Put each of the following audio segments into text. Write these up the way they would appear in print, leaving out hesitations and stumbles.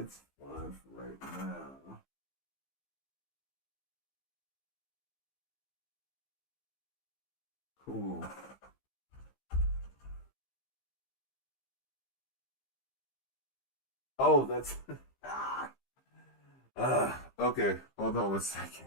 it's fine for right now. Cool. Oh, that's ah. Okay. Hold on one second.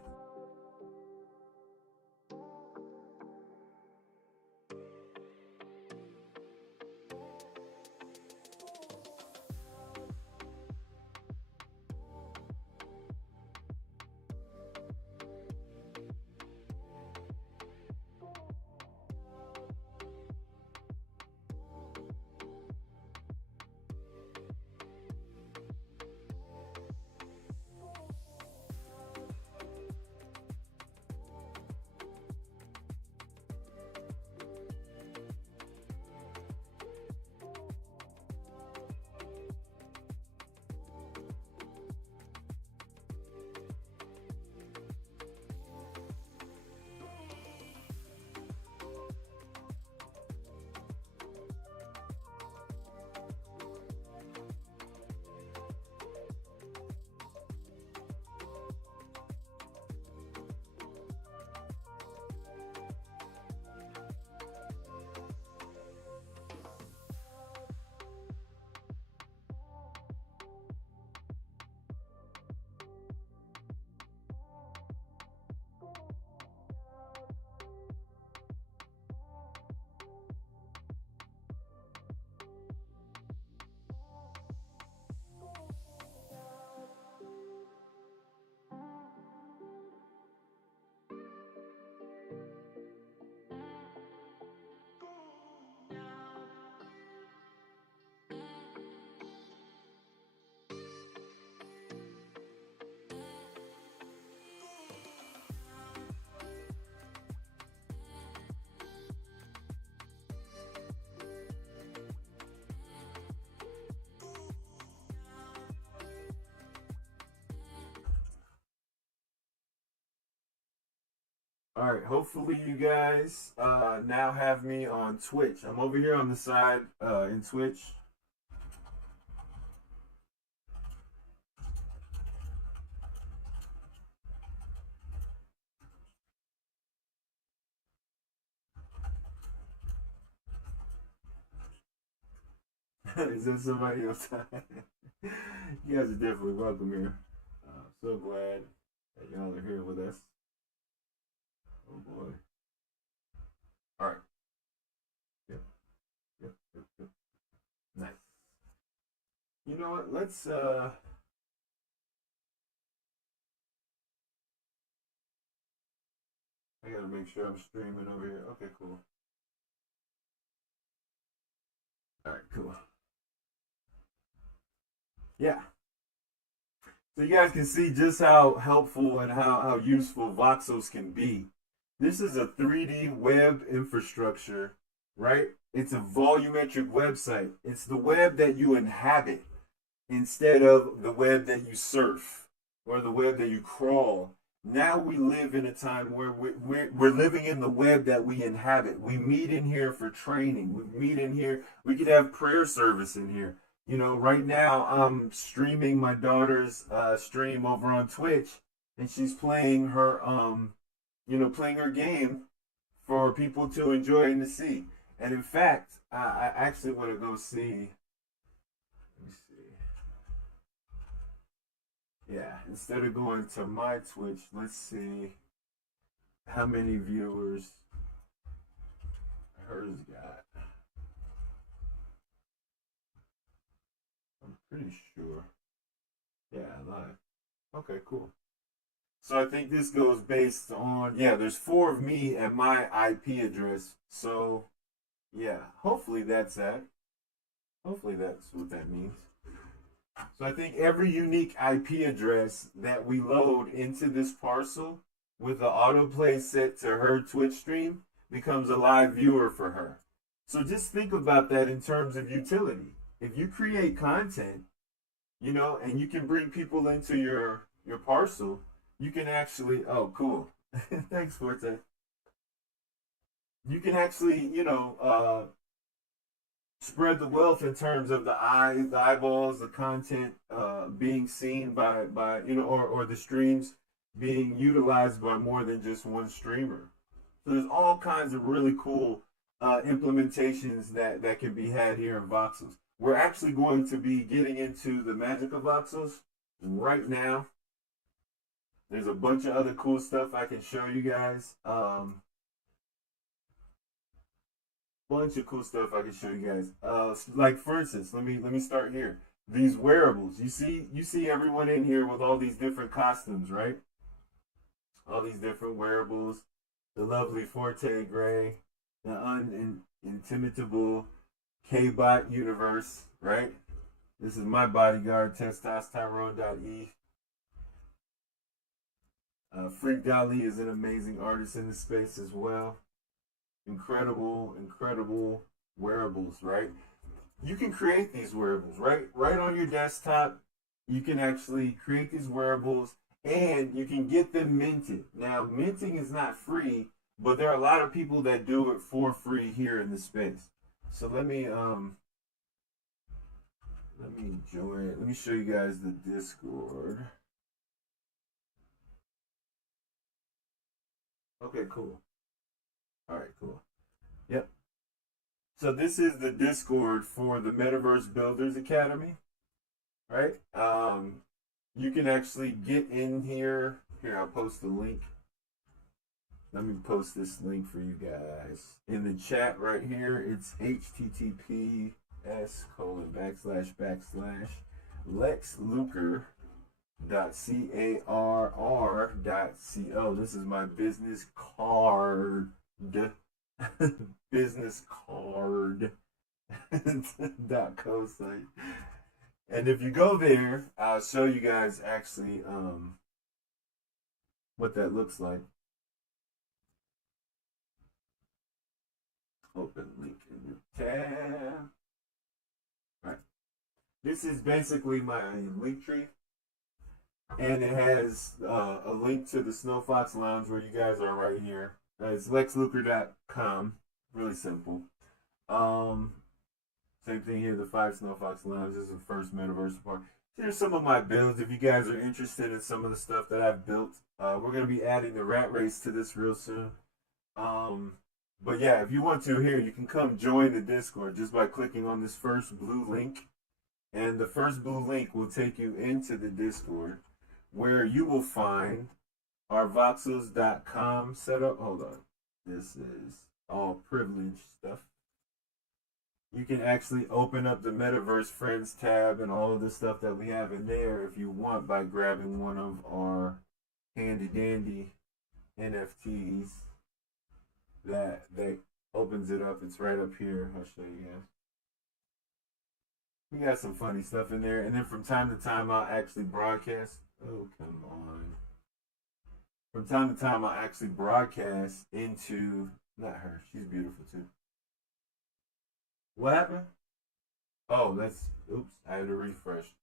All right, hopefully you guys now have me on Twitch. I'm over here on the side in Twitch. Is that somebody else? You guys are definitely welcome here. So glad that y'all are here with us. Oh boy. All right. Yep. Yep. Yep. Yep. Nice. You know what? Let's I gotta make sure I'm streaming over here. Okay, cool. All right, cool. Yeah. So you guys can see just how helpful and how useful Voxels can be. This is a 3D web infrastructure, right? It's a volumetric website. It's the web that you inhabit instead of the web that you surf or the web that you crawl. Now we live in a time where we're living in the web that we inhabit. We meet in here for training. We meet in here. We could have prayer service in here. You know, right now I'm streaming my daughter's stream over on Twitch, and she's playing her playing her game for people to enjoy and to see. And in fact, I actually want to go see. Let me see. Yeah, instead of going to my Twitch, let's see how many viewers hers got. I'm pretty sure. Yeah, live. Okay, cool. So I think this goes based on, yeah, there's four of me and my IP address. So yeah, hopefully that's that. Hopefully that's what that means. So I think every unique IP address that we load into this parcel with the autoplay set to her Twitch stream becomes a live viewer for her. So just think about that in terms of utility. If you create content, and you can bring people into your parcel, you can actually, oh cool. Thanks, Forte. You can actually, spread the wealth in terms of the eyes, the eyeballs, the content being seen by or the streams being utilized by more than just one streamer. So there's all kinds of really cool implementations that can be had here in Voxels. We're actually going to be getting into the magic of Voxels right now. There's a bunch of other cool stuff I can show you guys. Bunch of cool stuff I can show you guys. Like for instance, let me start here. These wearables. You see everyone in here with all these different costumes, right? All these different wearables. The lovely Forte Gray, the unintimatable K-Bot universe, right? This is my bodyguard, testosterone.e. Freak Dali is an amazing artist in the space as well. Incredible wearables, right? You can create these wearables right on your desktop. You can actually create these wearables and you can get them minted. Now, minting is not free, but there are a lot of people that do it for free here in the space. So let me join. Let me show you guys the Discord. Okay, cool. All right, cool. Yep. So this is the Discord for the Metaverse Builders Academy, right? You can actually get in here. Here, I'll post the link. Let me post this link for you guys in the chat right here. It's https://lexluker.carr.co. This is my business card. Business card. .co site. And if you go there, I'll show you guys actually what that looks like. Open link in the tab. All right. This is basically my link tree. And it has a link to the Snow Fox Lounge where you guys are right here. It's lexluker.com. Really simple. Same thing here, the 5 Snow Fox Lounge is the first metaverse part. Here's some of my builds. If you guys are interested in some of the stuff that I've built, we're going to be adding the rat race to this real soon. But yeah, if you want to here, you can come join the Discord just by clicking on this first blue link. And the first blue link will take you into the Discord where you will find our voxels.com setup. Hold on. This is all privileged stuff. You can actually open up the Metaverse Friends tab and all of the stuff that we have in there if you want by grabbing one of our handy dandy NFTs. That opens it up. It's right up here. I'll show you guys. We got some funny stuff in there. And then from time to time, I'll actually broadcast. Oh, come on. From time to time, I'll actually broadcast into, not her, she's beautiful too. What happened? Oh, oops, I had to refresh.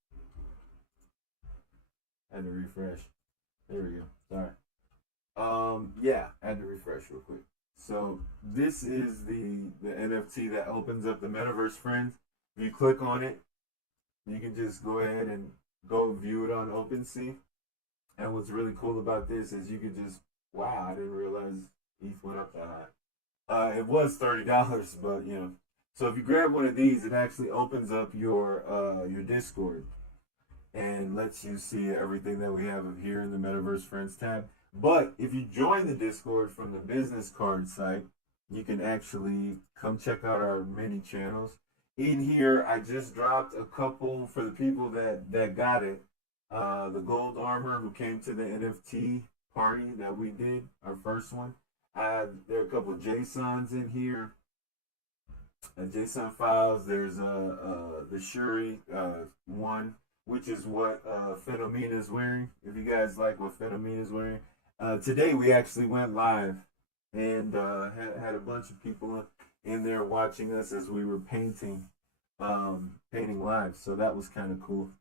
There we go. Sorry. Yeah, I had to refresh real quick. So this is the NFT that opens up the Metaverse Friends. If you click on it, you can just go ahead and go view it on OpenSea. And what's really cool about this is you could just, wow, I didn't realize ETH went up that high. It was $30, but you know. So if you grab one of these, it actually opens up your Discord and lets you see everything that we have here in the Metaverse Friends tab. But if you join the Discord from the business card site, you can actually come check out our mini channels. In here, I just dropped a couple for the people that got it. The Gold Armor who came to the NFT party that we did, our first one. There are a couple of JSONs in here. JSON files. There's the Shuri one, which is what Phenomena is wearing. If you guys like what Phenomena is wearing. Today we actually went live and had a bunch of people in there watching us as we were painting live. So that was kind of cool.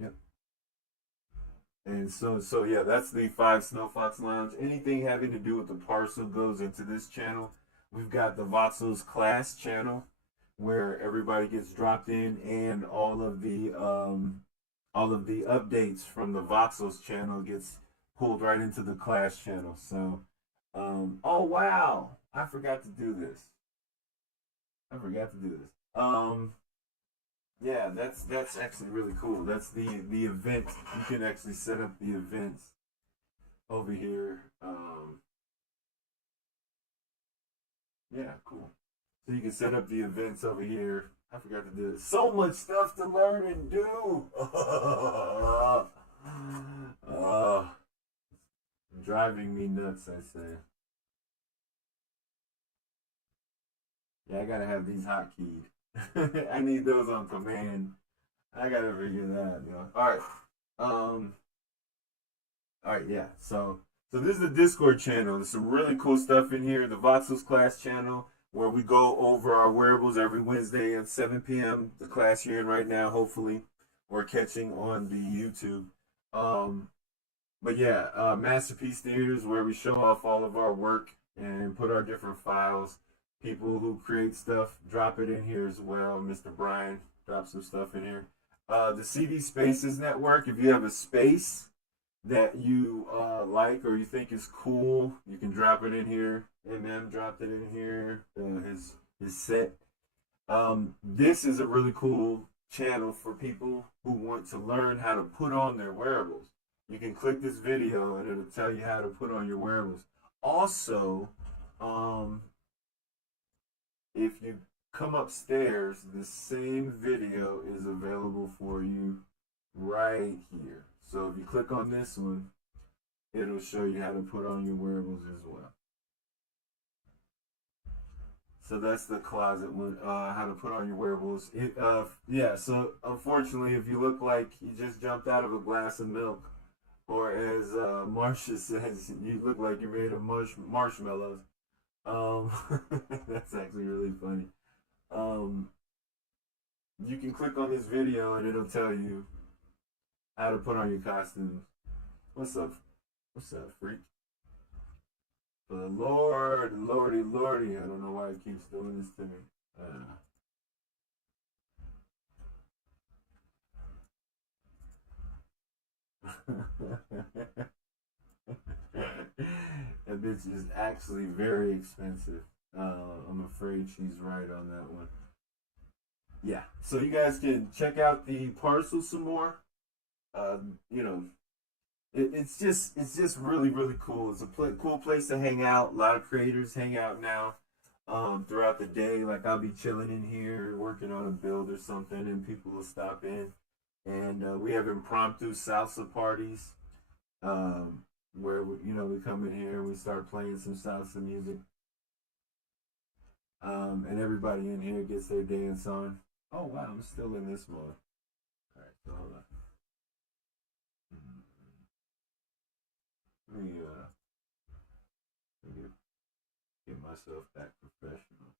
Yep. And so yeah, that's the 5 Snow Fox Lounge. Anything having to do with the parcel goes into this channel. We've got the Voxels class channel where everybody gets dropped in, and all of the updates from the Voxels channel gets pulled right into the class channel. So, oh wow, I forgot to do this. I forgot to do this. Yeah, that's actually really cool. That's the event. You can actually set up the events over here. Yeah, cool. So you can set up the events over here. I forgot to do it. So much stuff to learn and do. Driving me nuts, I say. Yeah, I gotta have these hotkeys. I need those on command. I gotta figure that, you know. All right. Um. All right. Yeah. So this is the Discord channel. There's some really cool stuff in here. The Voxels class channel, where we go over our wearables every Wednesday at 7 p.m. The class you're in right now, hopefully, or catching on the YouTube. Um. But yeah, Masterpiece Theaters, where we show off all of our work and put our different files. People who create stuff drop it in here as well. Mr. Brian drops some stuff in here. The CD Spaces Network, if you have a space that you like or you think is cool, you can drop it in here. MM dropped it in here. His set. This is a really cool channel for people who want to learn how to put on their wearables. You can click this video and it'll tell you how to put on your wearables. Also, if you come upstairs, the same video is available for you right here. So if you click on this one, it'll show you how to put on your wearables as well. So that's the closet one, how to put on your wearables. Yeah, so unfortunately, if you look like you just jumped out of a glass of milk, or as Marcia says, you look like you're made of marshmallows. That's actually really funny. Um, you can click on this video and it'll tell you how to put on your costumes. What's up? What's up, freak? For the Lord, Lordy, Lordy. I don't know why it keeps doing this to me. That bitch is actually very expensive. I'm afraid she's right on that one. Yeah, so you guys can check out the parcel some more. You know, it's just really cool. It's a cool place to hang out. A lot of creators hang out now. Throughout the day, like I'll be chilling in here working on a build or something, and people will stop in. And we have impromptu salsa parties, where we come in here and we start playing some salsa music, and everybody in here gets their dance on. Oh wow, I'm still in this mode. All right, so hold on. Let me get myself back professional.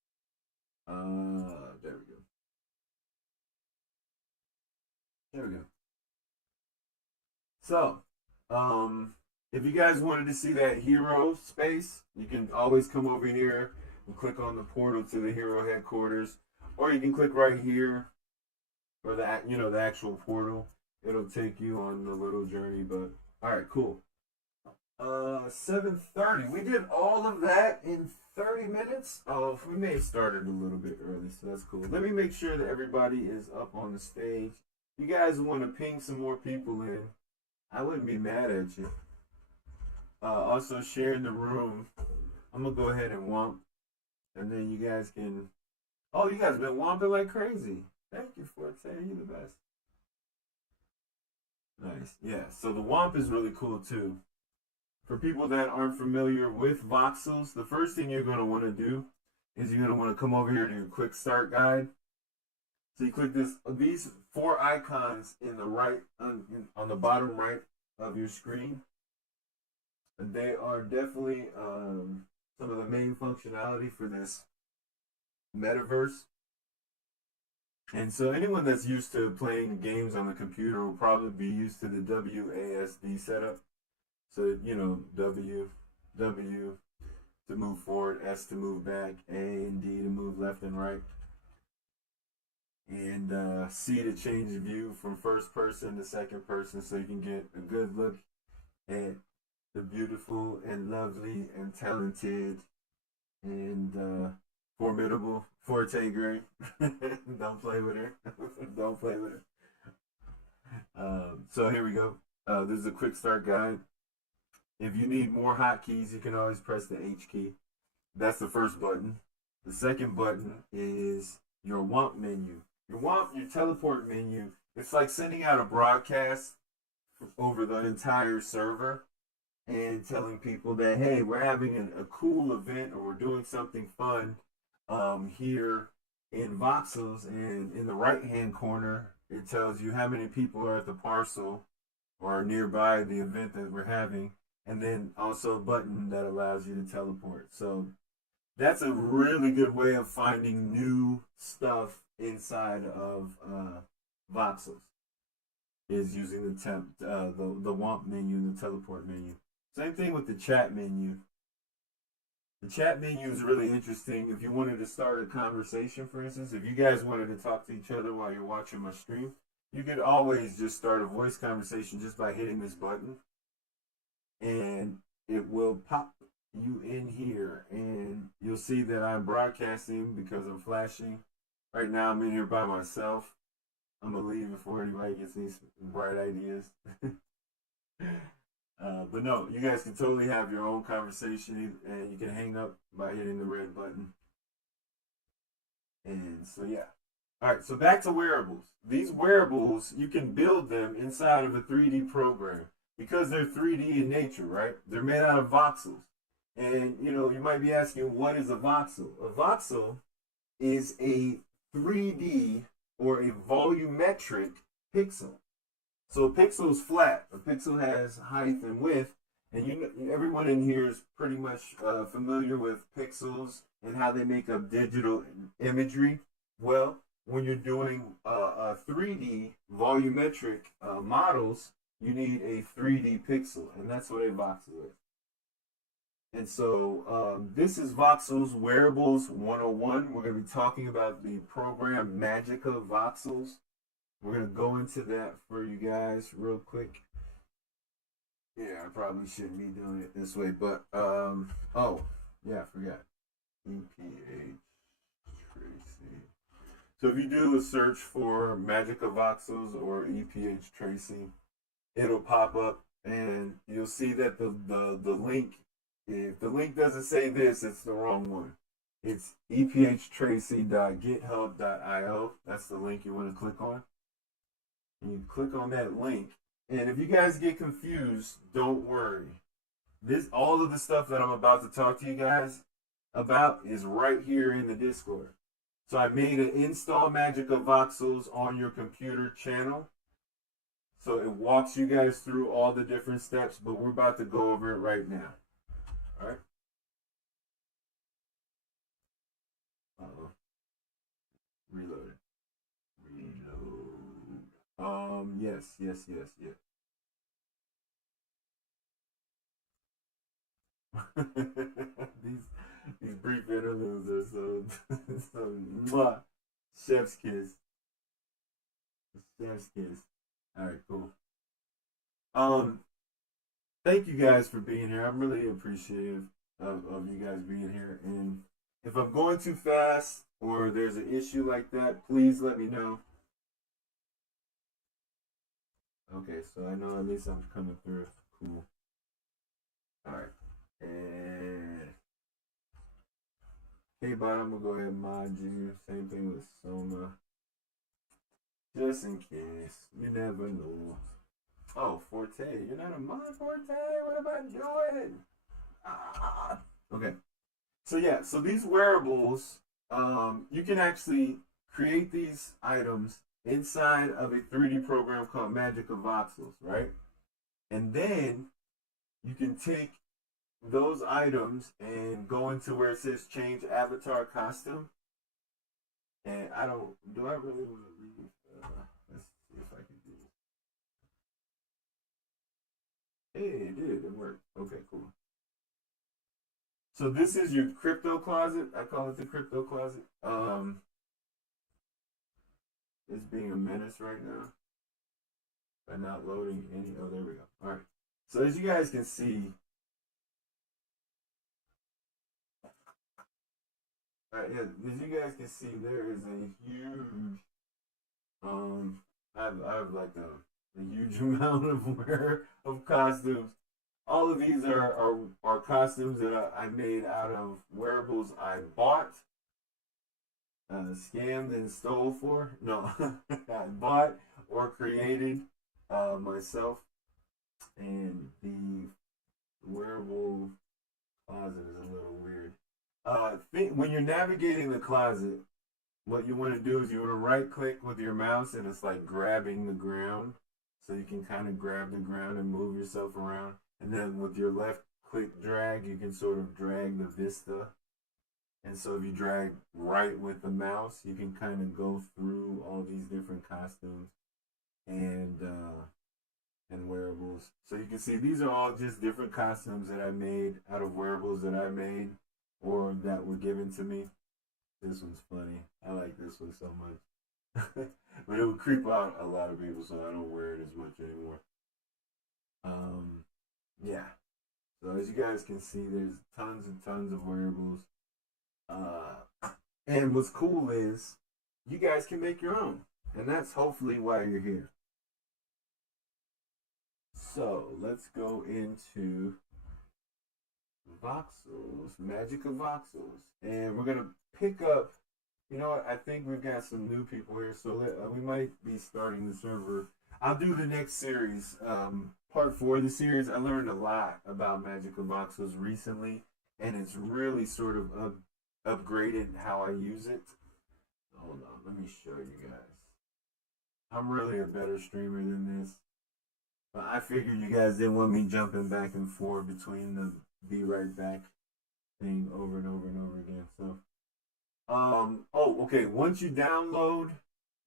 There we go. There we go. So, if you guys wanted to see that hero space, you can always come over here and click on the portal to the hero headquarters, or you can click right here for the the actual portal. It'll take you on the little journey. But all right, cool. 7:30. We did all of that in 30 minutes. Oh, we may have started a little bit early, so that's cool. Let me make sure that everybody is up on the stage. You guys want to ping some more people in, I wouldn't be mad at you. Also, sharing the room. I'm going to go ahead and womp. And then you guys can... Oh, you guys been womping like crazy. Thank you for it, saying you the best. Nice. Yeah, so the womp is really cool, too. For people that aren't familiar with Voxels, the first thing you're going to want to do is you're going to want to come over here to your quick start guide. So you click these 4 icons in the right on the bottom right of your screen. And they are definitely some of the main functionality for this metaverse. And so anyone that's used to playing games on the computer will probably be used to the WASD setup. So, W, W, to move forward, S to move back, A and D to move left and right, and C to change view from first person to second person so you can get a good look at the beautiful and lovely and talented and formidable Forte Gray. Don't play with her. Don't play with her. So here we go. This is a quick start guide. If you need more hotkeys, you can always press the H key. That's the first button. The second button is your WAMP menu. Your WAMP, your teleport menu, it's like sending out a broadcast over the entire server and telling people that, hey, we're having a cool event or we're doing something fun here in Voxels. And in the right-hand corner, it tells you how many people are at the parcel or nearby the event that we're having. And then also a button that allows you to teleport. So that's a really good way of finding new stuff inside of Voxels, is using the WAMP menu and the teleport menu. Same thing with the chat menu. The chat menu is really interesting. If you wanted to start a conversation, for instance, if you guys wanted to talk to each other while you're watching my stream, you could always just start a voice conversation just by hitting this button. And it will pop you in here. And you'll see that I'm broadcasting because I'm flashing. Right now I'm in here by myself. I'm going to leave before anybody gets these bright ideas. But no, you guys can totally have your own conversation, and you can hang up by hitting the red button. And so, yeah. All right, so back to wearables. These wearables, you can build them inside of a 3D program because they're 3D in nature, right? They're made out of voxels. And, you know, you might be asking, what is a voxel? A voxel is a 3D or a volumetric pixel. So a pixel is flat. A pixel has height and width, and everyone in here is pretty much familiar with pixels and how they make up digital imagery. Well, when you're doing 3D volumetric models, you need a 3D pixel, and that's what a voxel is. And so this is Voxels Wearables 101. We're going to be talking about the program Magica Voxels. We're going to go into that for you guys real quick. Yeah, I probably shouldn't be doing it this way, but, oh, yeah, I forgot. EPH Tracy. So if you do a search for Magica Voxels or EPH Tracy, it'll pop up and you'll see that the link, if the link doesn't say this, it's the wrong one. It's ephtracy.github.io. That's the link you want to click on. You click on that link, and if you guys get confused, don't worry. All of the stuff that I'm about to talk to you guys about is right here in the Discord. So I made an install Magica Voxels on your computer channel. So it walks you guys through all the different steps, but we're about to go over it right now. All right. Reload it. Yes. these brief interludes are so mwah. Chef's kiss. Chef's kiss. All right, cool. Um, Thank you guys for being here. I'm really appreciative of you guys being here. And if I'm going too fast or there's an issue like that, please let me know. Okay, so I know at least I'm coming through. Cool. All right. And K-Bot, I'm going to go ahead and mod you. Same thing with Soma. Just in case. You never know. Oh, Forte. You're not a mod, Forte? What am I doing? Ah. Okay. So yeah, so these wearables, you can actually create these items inside of a 3D program called Magica Voxels, right? And then you can take those items and go into where it says change avatar costume. And do I really want to leave? Let's see if I can do it. Hey, it did. It worked. Okay, cool. So this is your crypto closet. I call it the crypto closet. It's being a menace right now by not loading any. Oh, there we go. All right. So as you guys can see, yeah, as you guys can see, there is a huge um. I have like a huge amount of costumes. All of these are costumes that I made out of wearables I bought, scammed and stole for. No, I bought or created myself. And the wearable closet is a little weird. When you're navigating the closet, what you want to do is you want to right click with your mouse and it's like grabbing the ground. So you can kind of grab the ground and move yourself around. And then with your left click drag, you can sort of drag the vista. And so if you drag right with the mouse, you can kind of go through all these different costumes and wearables. So you can see these are all just different costumes that I made out of wearables that I made or that were given to me. This one's funny. I like this one so much. But it would creep out a lot of people, so I don't wear it as much anymore. Yeah. So as you guys can see, there's tons and tons of wearables. And what's cool is you guys can make your own. And that's hopefully why you're here. So let's go into Voxels, Magic of Voxels. And we're going to pick up, you know what, I think we've got some new people here, so we might be starting the server. I'll do the next series, part 4 of the series. I learned a lot about Magic of Voxels recently, and it's really sort of upgraded how I use it. Hold on, let me show you guys. I'm really a better streamer than this. But I figured you guys didn't want me jumping back and forth between the be right back thing over and over and over again. So, oh, okay. Once you download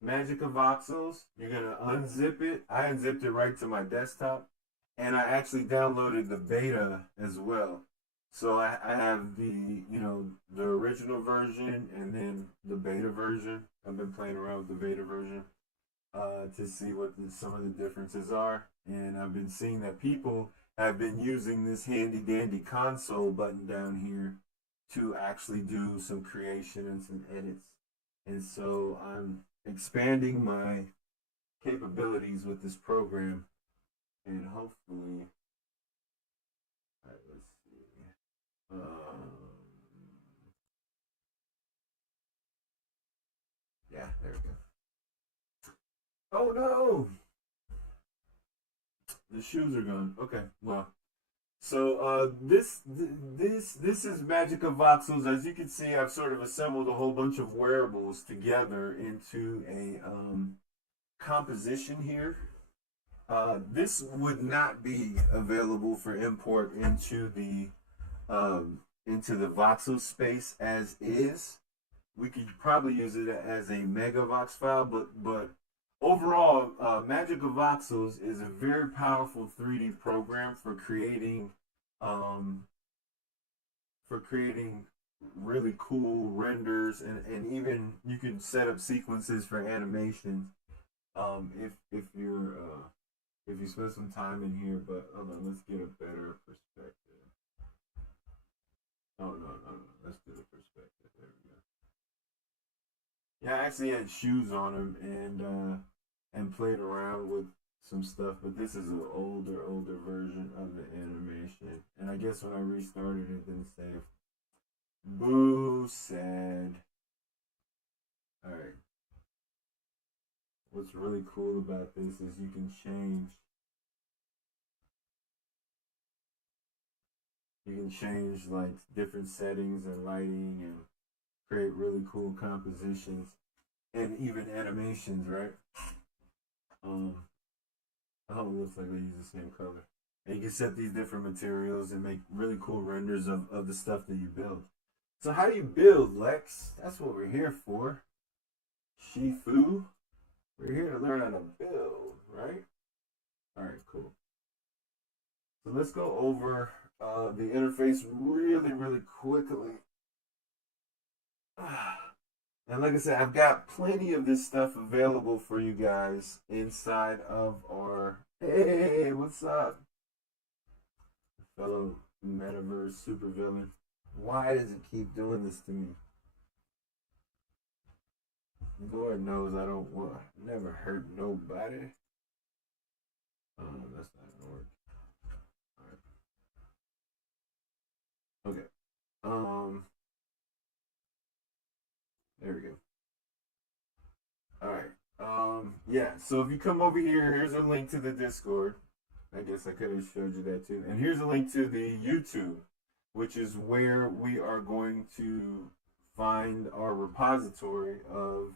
Magic of Voxels, you're gonna unzip it. I unzipped it right to my desktop, and I actually downloaded the beta as well. So I have the original version and then the beta version. I've been playing around with the beta version to see what some of the differences are. And I've been seeing that people have been using this handy dandy console button down here to actually do some creation and some edits. And so I'm expanding my capabilities with this program, and hopefully, all right, let's see. Yeah, there we go. Oh no! The shoes are gone. Okay, well. So this is Magic of Voxels. As you can see, I've sort of assembled a whole bunch of wearables together into a composition here. This would not be available for import into the Voxel space as is. We could probably use it as a megavox file, but overall, Magic of Voxels is a very powerful 3D program for creating really cool renders, and even you can set up sequences for animations if you spend some time in here. But hold on, let's get a better perspective. Oh no, let's do the perspective. There we go. Yeah, I actually had shoes on them and played around with some stuff, but this is an older version of the animation. And I guess when I restarted it didn't save. Boo, sad. Alright. What's really cool about this is you can change like different settings and lighting and create really cool compositions and even animations, right? Oh, it looks like they use the same color. And you can set these different materials and make really cool renders of the stuff that you build. So how do you build, Lex? That's what we're here for. Shifu. We're here to learn how to build, right? Alright, cool. So let's go over the interface really, really quickly. And like I said, I've got plenty of this stuff available for you guys inside of our. Hey, what's up, fellow metaverse supervillain? Why does it keep doing this to me? Lord knows I don't want. Never hurt nobody. That's not gonna work. All right. Okay. There we go. All right. Yeah. So if you come over here, here's a link to the Discord. I guess I could have showed you that too. And here's a link to the YouTube, which is where we are going to find our repository of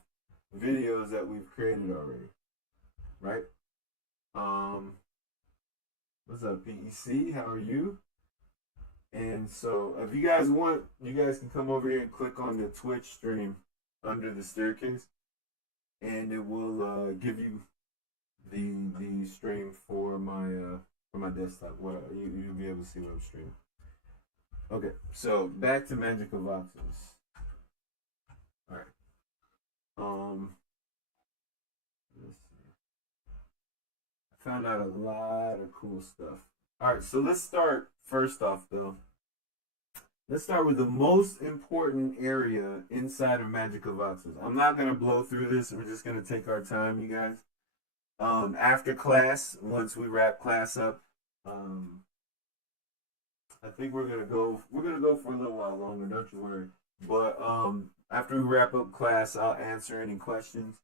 videos that we've created already. Right? What's up, PEC? How are you? And so if you guys want, you guys can come over here and click on the Twitch stream under the staircase, and it will give you the stream for my desktop. What you'll be able to see what I'm streaming. Okay, so back to Magic of Voxels. All right. Let's see. I found out a lot of cool stuff. All right, so let's start first off though. Let's start with the most important area inside of Magic of Voxels. I'm not gonna blow through this. We're just gonna take our time, you guys. After class, once we wrap class up, I think we're gonna go. We're gonna go for a little while longer. Don't you worry. But after we wrap up class, I'll answer any questions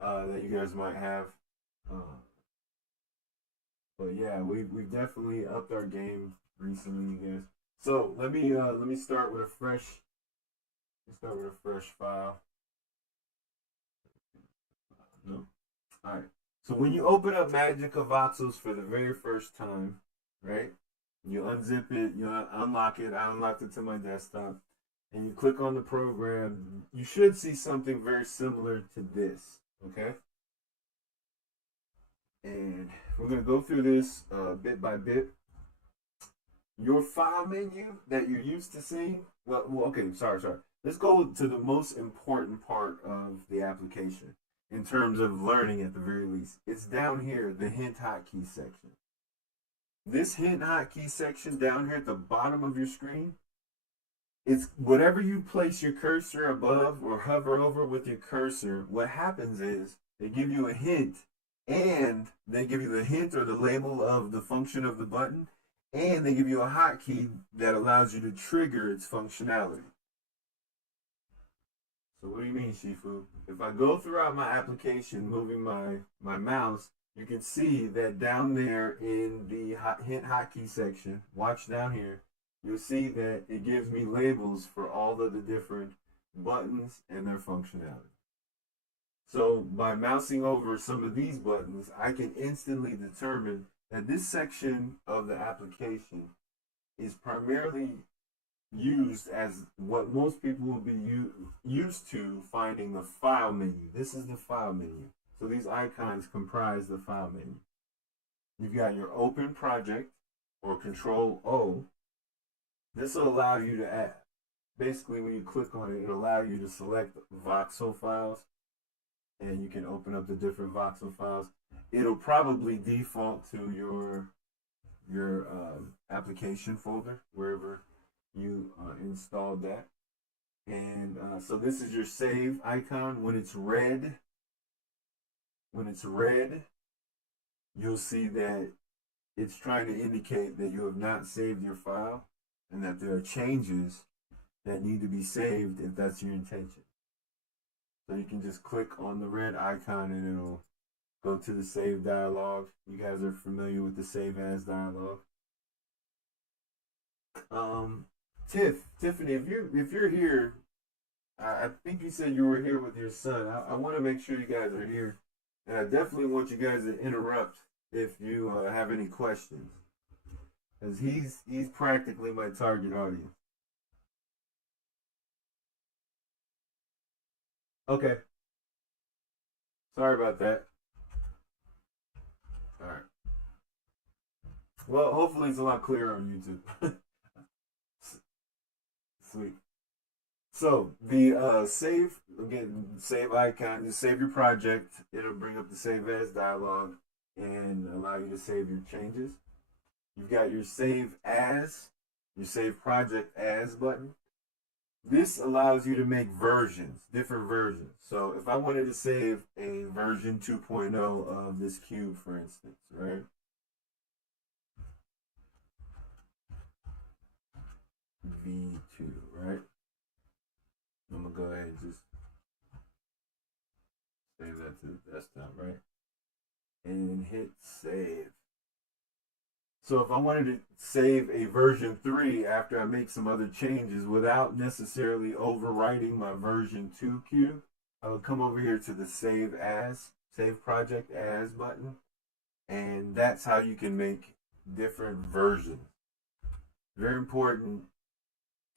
that you guys might have. But yeah, we've definitely upped our game recently, you guys. So let me start with a fresh. Let's start with a fresh file. No. All right. So when you open up Magic of Voxels for the very first time, right? You unzip it, you unlock it. I unlocked it to my desktop, and you click on the program. You should see something very similar to this. Okay. And we're gonna go through this bit by bit. Your file menu that you're used to seeing. Well, okay, sorry. Let's go to the most important part of the application in terms of learning at the very least. It's down here, the hint hotkey section. This hint hotkey section down here at the bottom of your screen, it's whatever you place your cursor above or hover over with your cursor, what happens is they give you a hint, and they give you the hint or the label of the function of the button, and they give you a hotkey that allows you to trigger its functionality. So what do you mean, Shifu? If I go throughout my application, moving my mouse, you can see that down there in the hint hotkey section, watch down here, you'll see that it gives me labels for all of the different buttons and their functionality. So by mousing over some of these buttons, I can instantly determine that this section of the application is primarily used as what most people will be used to finding the file menu. This is the file menu. So these icons comprise the file menu. You've got your open project or Control O. This will allow you to add. Basically, when you click on it, it'll allow you to select voxel files, and you can open up the different voxel files. It'll probably default to your application folder wherever you installed that. And so this is your save icon. When it's red, you'll see that it's trying to indicate that you have not saved your file and that there are changes that need to be saved if that's your intention. So you can just click on the red icon and it'll go to the save dialog. You guys are familiar with the save as dialog. Tiffany, if you're here, I think you said you were here with your son. I want to make sure you guys are here, and I definitely want you guys to interrupt if you have any questions, because he's practically my target audience. Okay, sorry about that. All right. Well, hopefully it's a lot clearer on YouTube. Sweet. So the save again, save icon, just save your project. It'll bring up the save as dialog and allow you to save your changes. You've got your save as, your save project as button. This allows you to make versions, different versions. So if I wanted to save a version 2.0 of this cube, for instance, right? V2, right? I'm gonna go ahead and just save that to the desktop, right? And hit save. So if I wanted to save a version 3 after I make some other changes without necessarily overwriting my version 2 cube, I would come over here to the save as, save project as button, and that's how you can make different versions. Very important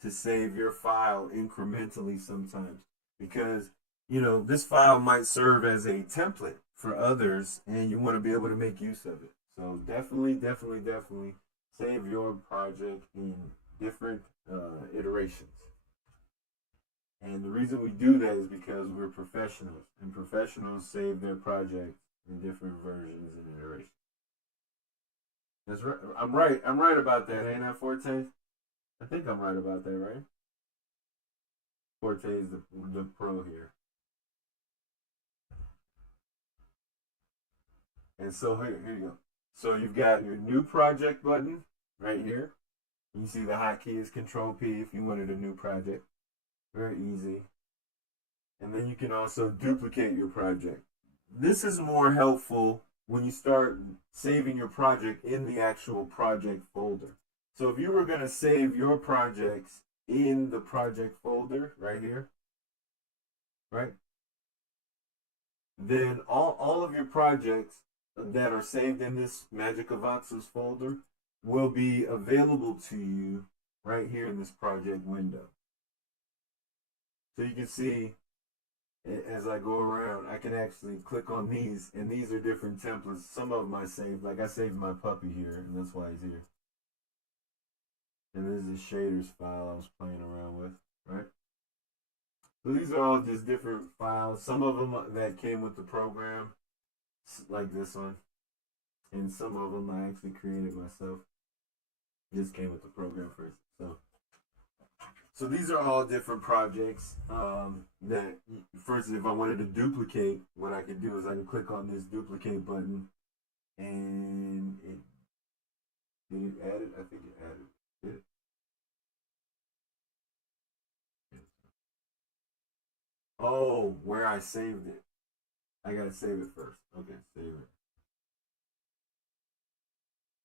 to save your file incrementally sometimes, because this file might serve as a template for others and you want to be able to make use of it. So definitely save your project in different iterations. And the reason we do that is because we're professionals, and professionals save their projects in different versions and iterations. That's right. I'm right about that, ain't I, Forte? I think I'm right about that, right? Forte is the pro here. And so here you go. So you've got your new project button right here. You see the hotkey is Control P if you wanted a new project. Very easy. And then you can also duplicate your project. This is more helpful when you start saving your project in the actual project folder. So if you were going to save your projects in the project folder right here, right? Then all of your projects that are saved in this Magic of Voxels folder will be available to you right here in this project window. So you can see as I go around, I can actually click on these, and these are different templates. Some of them I saved, like I saved my puppy here, and that's why he's here. And this is the shaders file I was playing around with, right? So these are all just different files. Some of them that came with the program, like this one. And some of them I actually created myself. Just came with the program first. So these are all different projects that, first, if I wanted to duplicate, what I could do is I can click on this duplicate button, and did it add it? I think it added it. Oh, where I saved it. I gotta save it first. Okay, save it.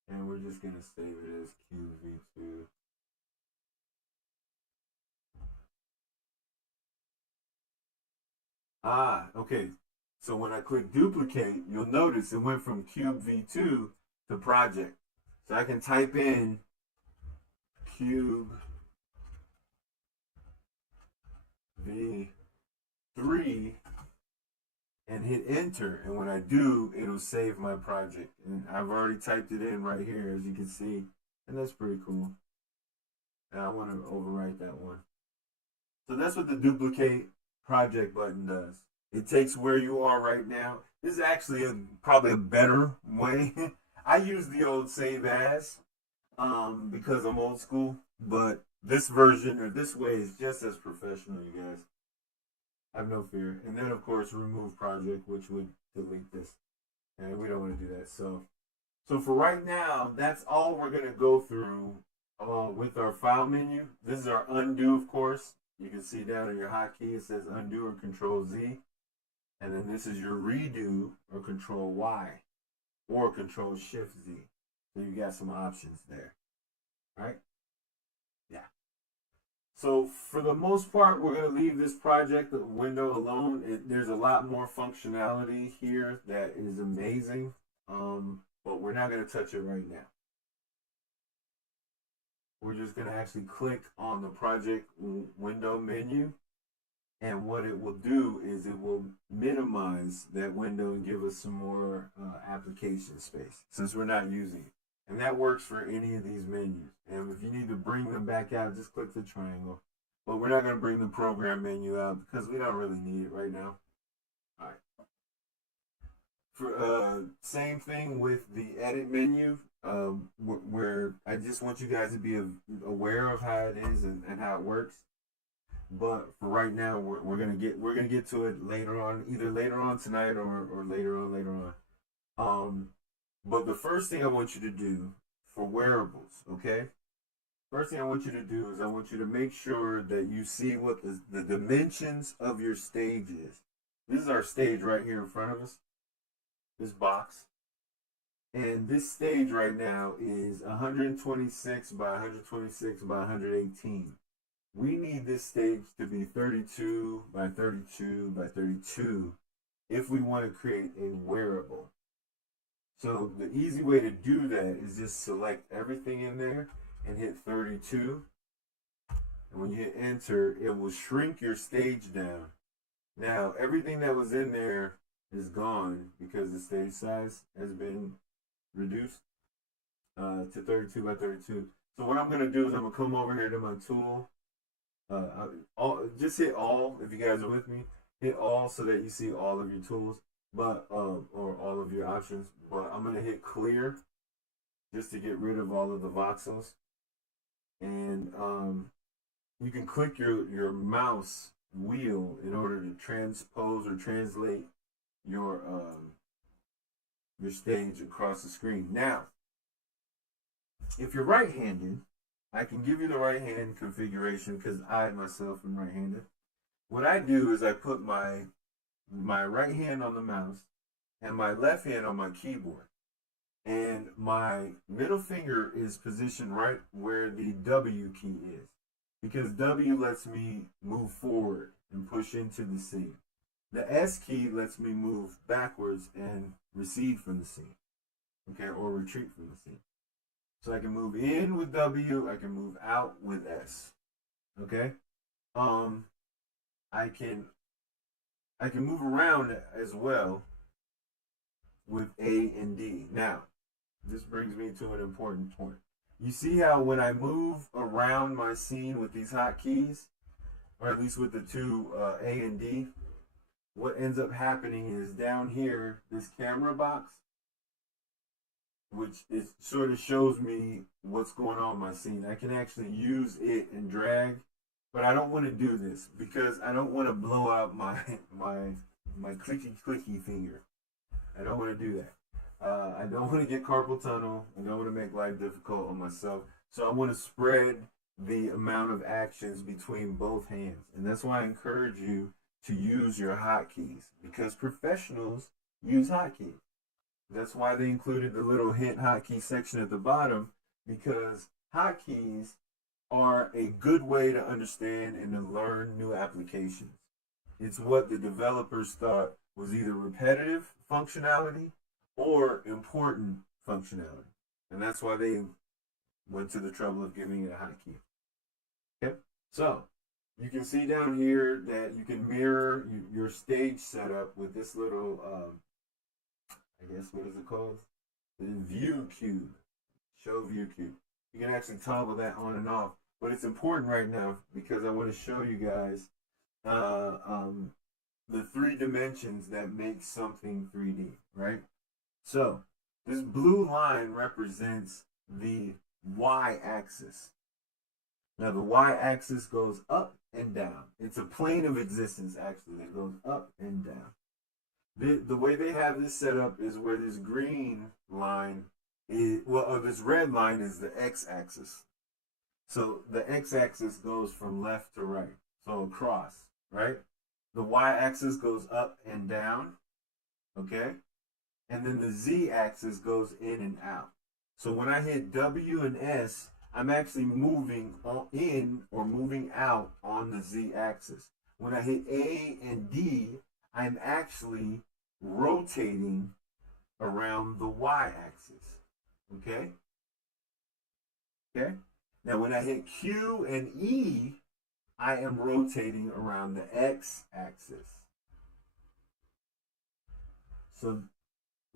And we're just gonna save it as QV2. Ah, okay. So when I click duplicate, you'll notice it went from cube v2 to project. So I can type in cube v3 and hit enter. And when I do, it'll save my project. And I've already typed it in right here, as you can see. And that's pretty cool. And I want to overwrite that one. So that's what the duplicate project button does. It takes where you are right now. This is actually probably a better way. I use the old save as because I'm old school, but this version or this way is just as professional, you guys. Have no fear. And then of course remove project, which would delete this. And we don't want to do that. So for right now, that's all we're gonna go through with our file menu. This is our undo, of course. You can see down in your hotkey it says undo or Control Z. And then this is your redo or Control Y or Control Shift Z. So you got some options there. Right? Yeah. So for the most part, we're going to leave this project window alone. There's a lot more functionality here that is amazing, but we're not going to touch it right now. We're just going to actually click on the project window menu, and what it will do is it will minimize that window and give us some more application space since we're not using it. And that works for any of these menus. And if you need to bring them back out, just click the triangle. But we're not going to bring the program menu out because we don't really need it right now. All right. For same thing with the edit menu, where I just want you guys to be aware of how it is and how it works. But for right now, we're gonna get to it later on, either later on tonight or later on. But the first thing I want you to do for wearables, okay? First thing I want you to do is I want you to make sure that you see what the dimensions of your stage is. This is our stage right here in front of us, this box. And this stage right now is 126 by 126 by 118. We need this stage to be 32 by 32 by 32 if we want to create a wearable. So the easy way to do that is just select everything in there and hit 32. And when you hit enter, it will shrink your stage down. Now, everything that was in there is gone because the stage size has been reduced to 32 by 32. So what I'm going to do is I'm going to come over here to my tool. Just hit all if you guys are with me. Hit all so that you see all of your tools, but or all of your options. But I'm gonna hit clear just to get rid of all of the voxels. And you can click your mouse wheel in order to transpose or translate your stage across the screen. Now, if you're right-handed, I can give you the right hand configuration because I myself am right-handed. What I do is I put my right hand on the mouse and my left hand on my keyboard. And my middle finger is positioned right where the W key is, because W lets me move forward and push into the scene. The S key lets me move backwards and recede from the scene, okay, or retreat from the scene. So I can move in with W, I can move out with S. Okay? I can move around as well with A and D. Now, this brings me to an important point. You see how when I move around my scene with these hotkeys, or at least with the two A and D, what ends up happening is down here, this camera box, which is sort of shows me what's going on in my scene. I can actually use it and drag, but I don't want to do this because I don't want to blow out my clicky finger. I don't want to do that. I don't want to get carpal tunnel. I don't want to make life difficult on myself. So I want to spread the amount of actions between both hands. And that's why I encourage you to use your hotkeys, because professionals use hotkeys. That's why they included the little hint hotkey section at the bottom, because hotkeys are a good way to understand and to learn new applications. It's what the developers thought was either repetitive functionality or important functionality. And that's why they went to the trouble of giving it a hotkey. Okay, so you can see down here that you can mirror your stage setup with this little, I guess, what is it called? The view cube, show view cube. You can actually toggle that on and off, but it's important right now because I want to show you guys the 3 dimensions that make something 3D, right? So this blue line represents the y-axis. Now the y-axis goes up and down. It's a plane of existence, actually. It goes up and down. The way they have this set up is where this green line is, this red line is the x-axis. So the x-axis goes from left to right, so across, right? The y-axis goes up and down, okay? And then the z-axis goes in and out. So when I hit W and S, I'm actually moving in or moving out on the z-axis. When I hit A and D, I'm actually rotating around the y-axis, okay? Okay? Now when I hit Q and E, I am rotating around the x-axis. So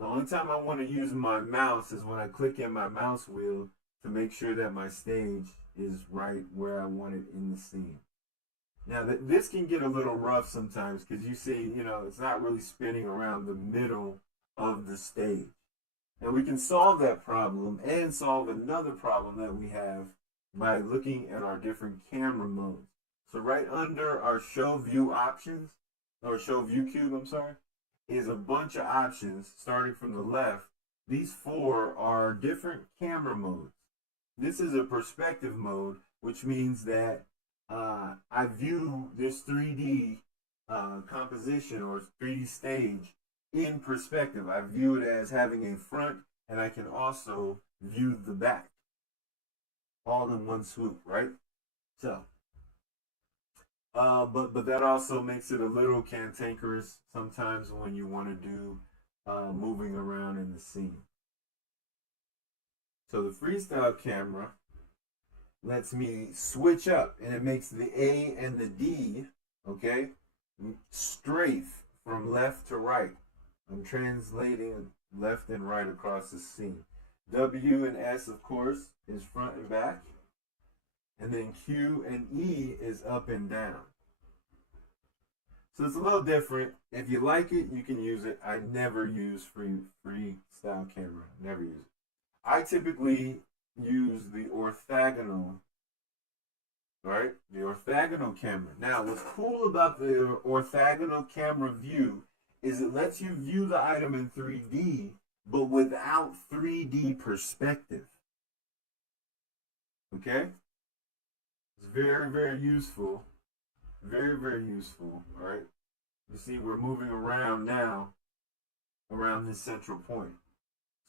The only time I want to use my mouse is when I click in my mouse wheel to make sure that my stage is right where I want it in the scene. Now, this can get a little rough sometimes because you see, it's not really spinning around the middle of the stage. And we can solve that problem and solve another problem that we have by looking at our different camera modes. So right under our show view options, or show view cube, I'm sorry, is a bunch of options starting from the left. These 4 are different camera modes. This is a perspective mode, which means that I view this 3D composition or 3D stage in perspective. I view it as having a front, and I can also view the back all in one swoop, right? So, but that also makes it a little cantankerous sometimes when you want to do moving around in the scene. So the freestyle camera lets me switch up, and it makes the A and the D, okay, strafe from left to right. I'm translating left and right across the scene. W and S, of course, is front and back. And then Q and E is up and down. So it's a little different. If you like it, you can use it. I never use freestyle camera. Never use it. I typically use the orthogonal, right? The orthogonal camera. Now, what's cool about the orthogonal camera view is it lets you view the item in 3D, but without 3D perspective. Okay? It's very, very useful. Very, very useful. All right? You see, we're moving around now around this central point.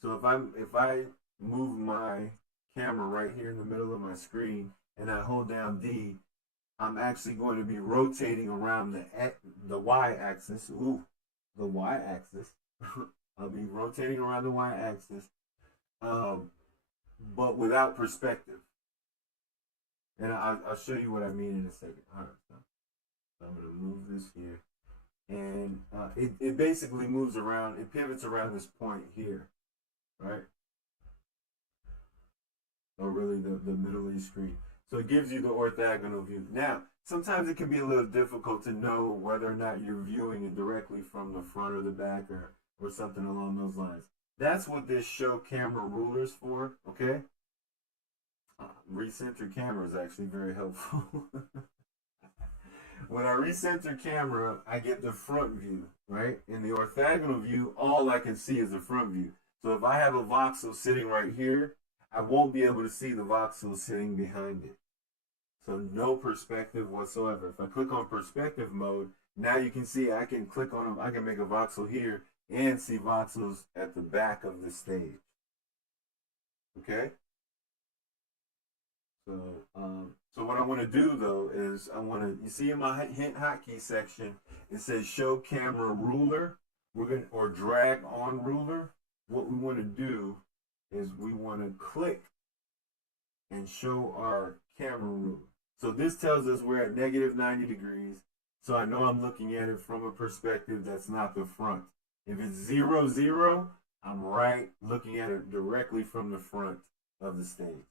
So if I move my camera right here in the middle of my screen and I hold down D, I'm actually going to be rotating around the y-axis. Ooh, the y-axis. I'll be rotating around the y-axis, but without perspective. And I'll show you what I mean in a second. All right, so I'm going to move this here. And it basically moves around, it pivots around this point here, right? Or really the middle of the screen. So it gives you the orthogonal view. Now, sometimes it can be a little difficult to know whether or not you're viewing it directly from the front or the back or something along those lines. That's what this show camera ruler is for, okay? Recenter camera is actually very helpful. When I recenter camera, I get the front view, right? In the orthogonal view, all I can see is the front view. So if I have a voxel sitting right here, I won't be able to see the voxel sitting behind it. So no perspective whatsoever. If I click on perspective mode, now you can see I can click on them. I can make a voxel here and see voxels at the back of the stage. Okay? So what I want to do though is you see in my hint hotkey section, it says show camera ruler. Or drag on ruler. What we want to do is we want to click and show our camera ruler. So this tells us we're at -90 degrees. So I know I'm looking at it from a perspective that's not the front. If it's 0, 0, I'm right looking at it directly from the front of the stage.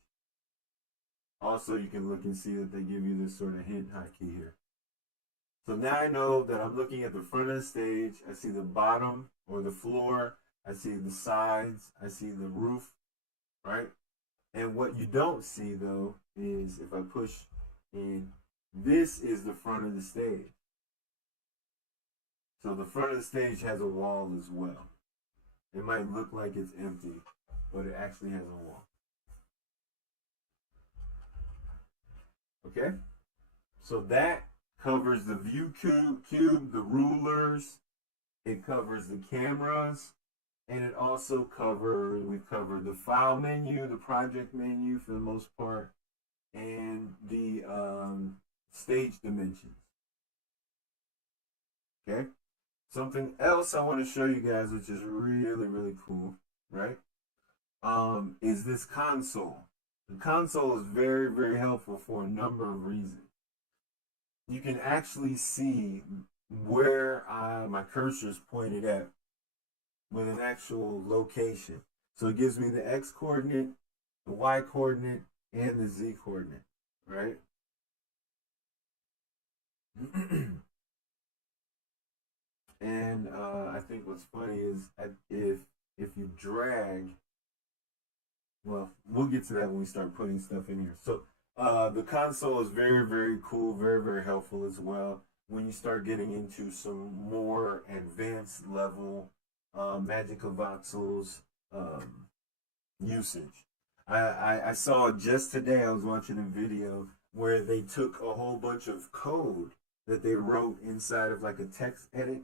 Also, you can look and see that they give you this sort of hint hotkey here. So now I know that I'm looking at the front of the stage. I see the bottom or the floor. I see the sides. I see the roof, right? And what you don't see, though, is if I push in, this is the front of the stage. So the front of the stage has a wall as well. It might look like it's empty, but it actually has a wall. Okay? So that covers the view cube, the rulers, it covers the cameras, and it also we've covered the file menu, the project menu for the most part, and the stage dimensions. Okay? Something else I want to show you guys, which is really, really cool, right? Is this console. The console is very, very helpful for a number of reasons. You can actually see where my cursor is pointed at with an actual location. So it gives me the X coordinate, the Y coordinate, and the Z coordinate, right? And I think what's funny is if you drag, well, we'll get to that when we start putting stuff in here. So the console is very, very cool, very, very helpful as well when you start getting into some more advanced level Magic of Voxels usage. I saw just today, I was watching a video where they took a whole bunch of code that they wrote inside of like a text edit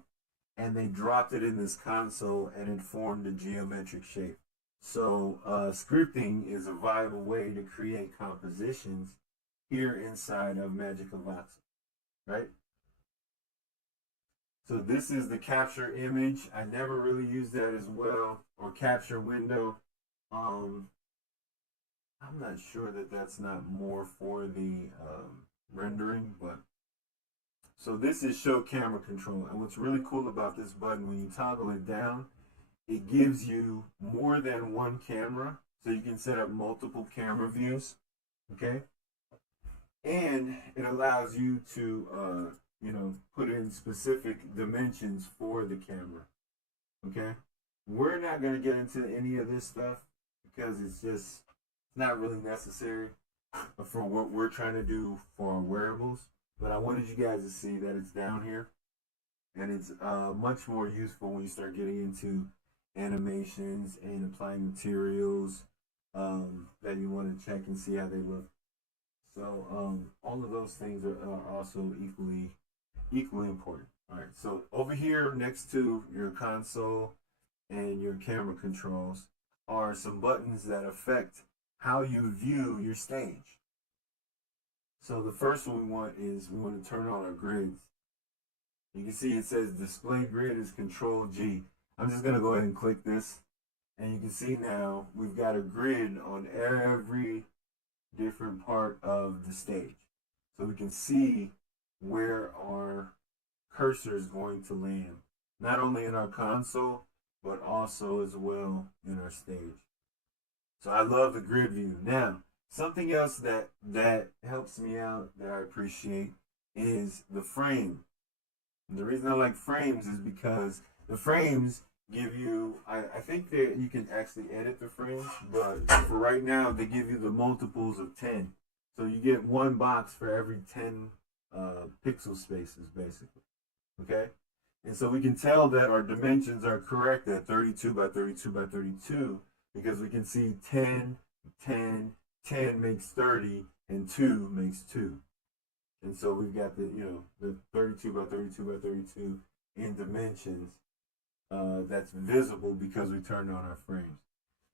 and they dropped it in this console and it formed a geometric shape. So scripting is a viable way to create compositions here inside of Magic of Voxels, right? So this is the capture image. I never really used that as well, or capture window. Um, I'm not sure that that's not more for the rendering, but so this is show camera control. And what's really cool about this button, when you toggle it down, it gives you more than one camera. So you can set up multiple camera views, okay? And it allows you to, put in specific dimensions for the camera, okay? We're not going to get into any of this stuff because it's just not really necessary for what we're trying to do for our wearables. But I wanted you guys to see that it's down here, and it's much more useful when you start getting into animations and applying materials that you want to check and see how they look. So all of those things are also equally important. All right. So over here next to your console and your camera controls are some buttons that affect how you view your stage. So the first one we want to turn on our grids. You can see it says display grid is Control G. I'm just gonna go ahead and click this, and you can see now we've got a grid on every different part of the stage. So we can see where our cursor is going to land, not only in our console, but also as well in our stage. So I love the grid view. Now, something else that helps me out that I appreciate is the frame. And the reason I like frames is because the frames give you, I think that you can actually edit the frames, but for right now, they give you the multiples of 10. So you get one box for every 10 pixel spaces, basically. Okay? And so we can tell that our dimensions are correct at 32 by 32 by 32 because we can see 10, 10, 10 makes 30, and 2 makes 2. And so we've got the 32 by 32 by 32 in dimensions that's visible because we turned on our frames.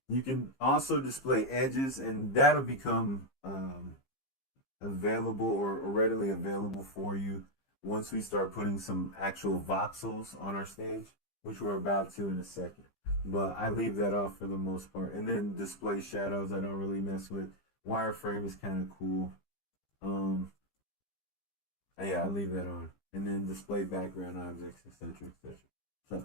You can also display edges, and that'll become available or readily available for you once we start putting some actual voxels on our stage, which we're about to in a second. But I leave that off for the most part. And then display shadows I don't really mess with. Wireframe is kind of cool. Yeah, I leave that on. And then display background objects, etc., etc. So,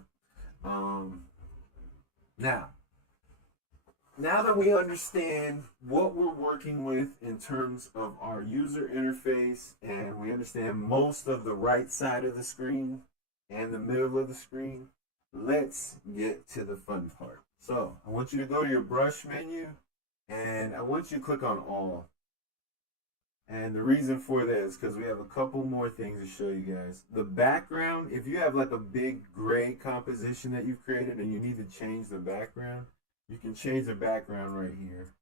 now that we understand what we're working with in terms of our user interface, and we understand most of the right side of the screen and the middle of the screen, let's get to the fun part. So I want you to go to your brush menu, and I want you to click on all. And the reason for that is because we have a couple more things to show you guys. The background, if you have like a big gray composition that you've created and you need to change the background, you can change the background right here.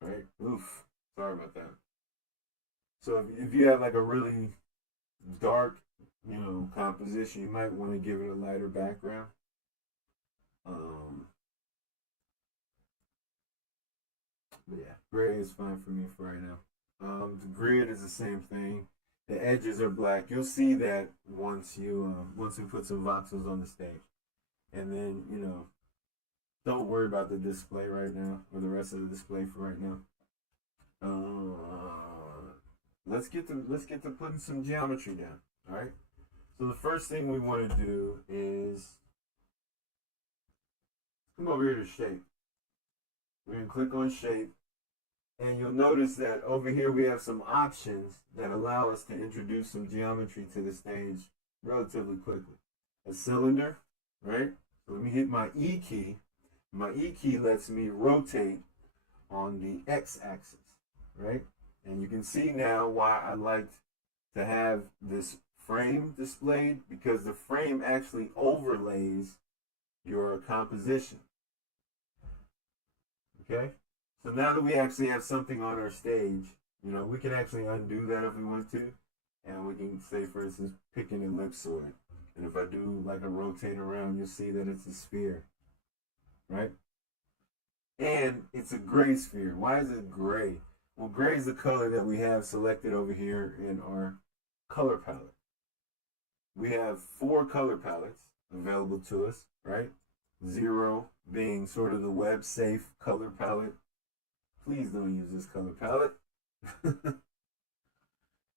Right? Oof. Sorry about that. So if you have like a really dark, composition, you might want to give it a lighter background. But yeah, gray is fine for me for right now. The grid is the same thing. The edges are black. You'll see that once we put some voxels on the stage. And then, don't worry about the display right now, or the rest of the display for right now. Let's get to putting some geometry down. All right. So the first thing we want to do is come over here to shape. We're going to click on shape. And you'll notice that over here we have some options that allow us to introduce some geometry to the stage relatively quickly. A cylinder, right? So let me hit my E key. My E key lets me rotate on the X axis, right? And you can see now why I liked to have this frame displayed, because the frame actually overlays your composition. Okay? So now that we actually have something on our stage, you know, we can actually undo that if we want to. And we can say, for instance, pick an ellipsoid. And if I do like a rotate around, you'll see that it's a sphere, right? And it's a gray sphere. Why is it gray? Well, gray is the color that we have selected over here in our color palette. We have 4 color palettes available to us, right? 0 being sort of the web safe color palette. Please don't use this color palette.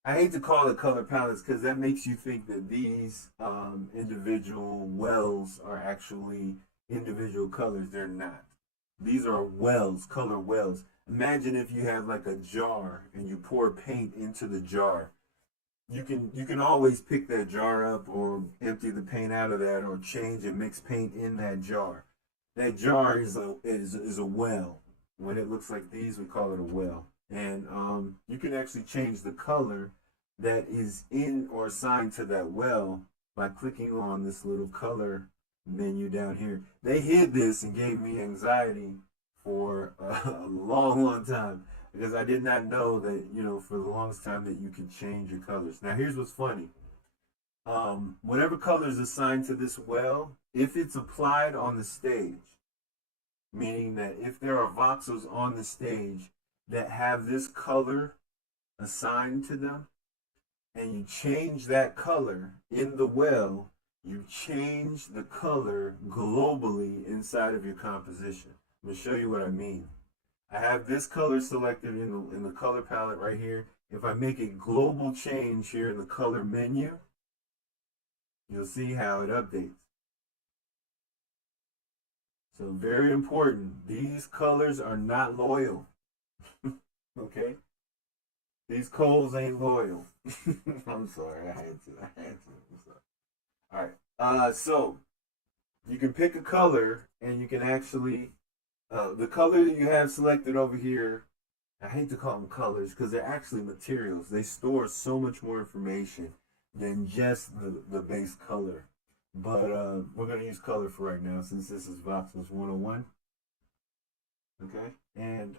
I hate to call it color palettes because that makes you think that these individual wells are actually individual colors. They're not. These are wells, color wells. Imagine if you have like a jar and you pour paint into the jar. You can always pick that jar up or empty the paint out of that or change and mix paint in that jar. That jar is a well. When it looks like these, we call it a well. And you can actually change the color that is in or assigned to that well by clicking on this little color menu down here. They hid this and gave me anxiety for a long time because I did not know that, you know, for the longest time that you could change your colors. Now here's what's funny. Whatever color is assigned to this well, if it's applied on the stage, meaning that if there are voxels on the stage that have this color assigned to them, and you change that color in the well, you change the color globally inside of your composition. I'm going to show you what I mean. I have this color selected in the color palette right here. If I make a global change here in the color menu, you'll see how it updates. So very important, these colors are not loyal. Okay? These coals ain't loyal. I'm sorry, I had to. I'm sorry. Alright. So you can pick a color and you can actually the color that you have selected over here, I hate to call them colors because they're actually materials. They store so much more information than just the base color. But we're going to use color for right now since this is Voxels 101. Okay? And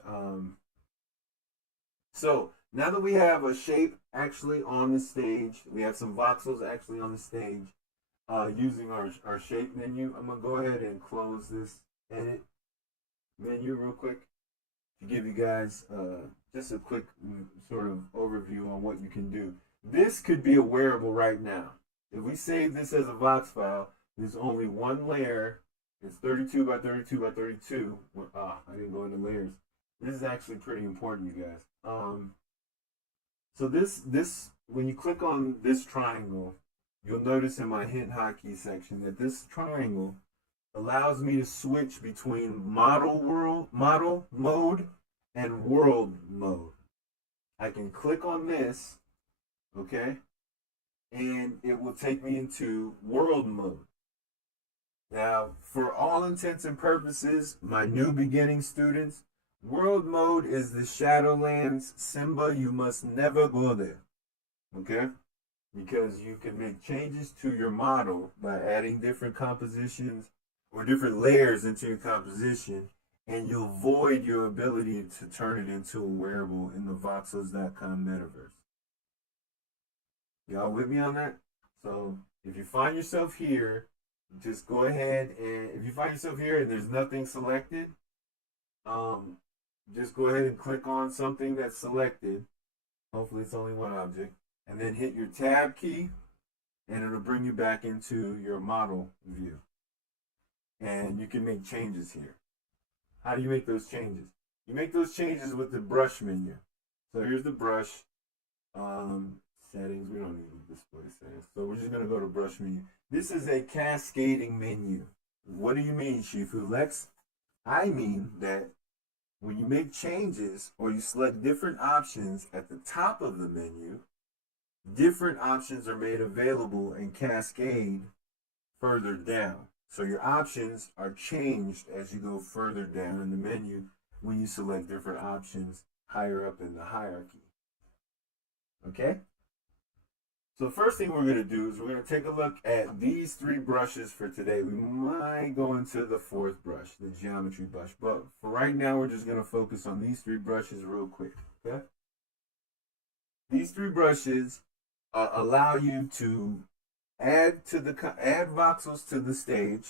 so now that we have a shape actually on the stage, we have some voxels actually on the stage using our shape menu. I'm going to go ahead and close this edit menu real quick to give you guys just a quick sort of overview on what you can do. This could be a wearable right now. If we save this as a Vox file, there's only one layer. It's 32 by 32 by 32. I didn't go into layers. This is actually pretty important, you guys. So this when you click on this triangle, you'll notice in my hint hotkey section that this triangle allows me to switch between model mode and world mode. I can click on this, okay, and it will take me into world mode. Now, for all intents and purposes, my new beginning students, world mode is the Shadowlands. Simba, you must never go there, okay? Because you can make changes to your model by adding different compositions or different layers into your composition, and you'll void your ability to turn it into a wearable in the Voxels.com metaverse. Y'all with me on that? So if you find yourself here, just go ahead and if you find yourself here and there's nothing selected, just go ahead and click on something that's selected. Hopefully it's only one object. And then hit your tab key and it'll bring you back into your model view. And you can make changes here. How do you make those changes? You make those changes with the brush menu. So here's the brush. settings. We don't need to display settings. So we're just going to go to brush menu. This is a cascading menu. What do you mean, Shifu Lex? I mean that when you make changes or you select different options at the top of the menu, different options are made available and cascade further down. So your options are changed as you go further down in the menu when you select different options higher up in the hierarchy. Okay? So the first thing we're going to do is we're going to take a look at these three brushes for today. We might go into the fourth brush, the geometry brush. But for right now, we're just going to focus on these three brushes real quick. Okay? These three brushes allow you to add voxels to the stage.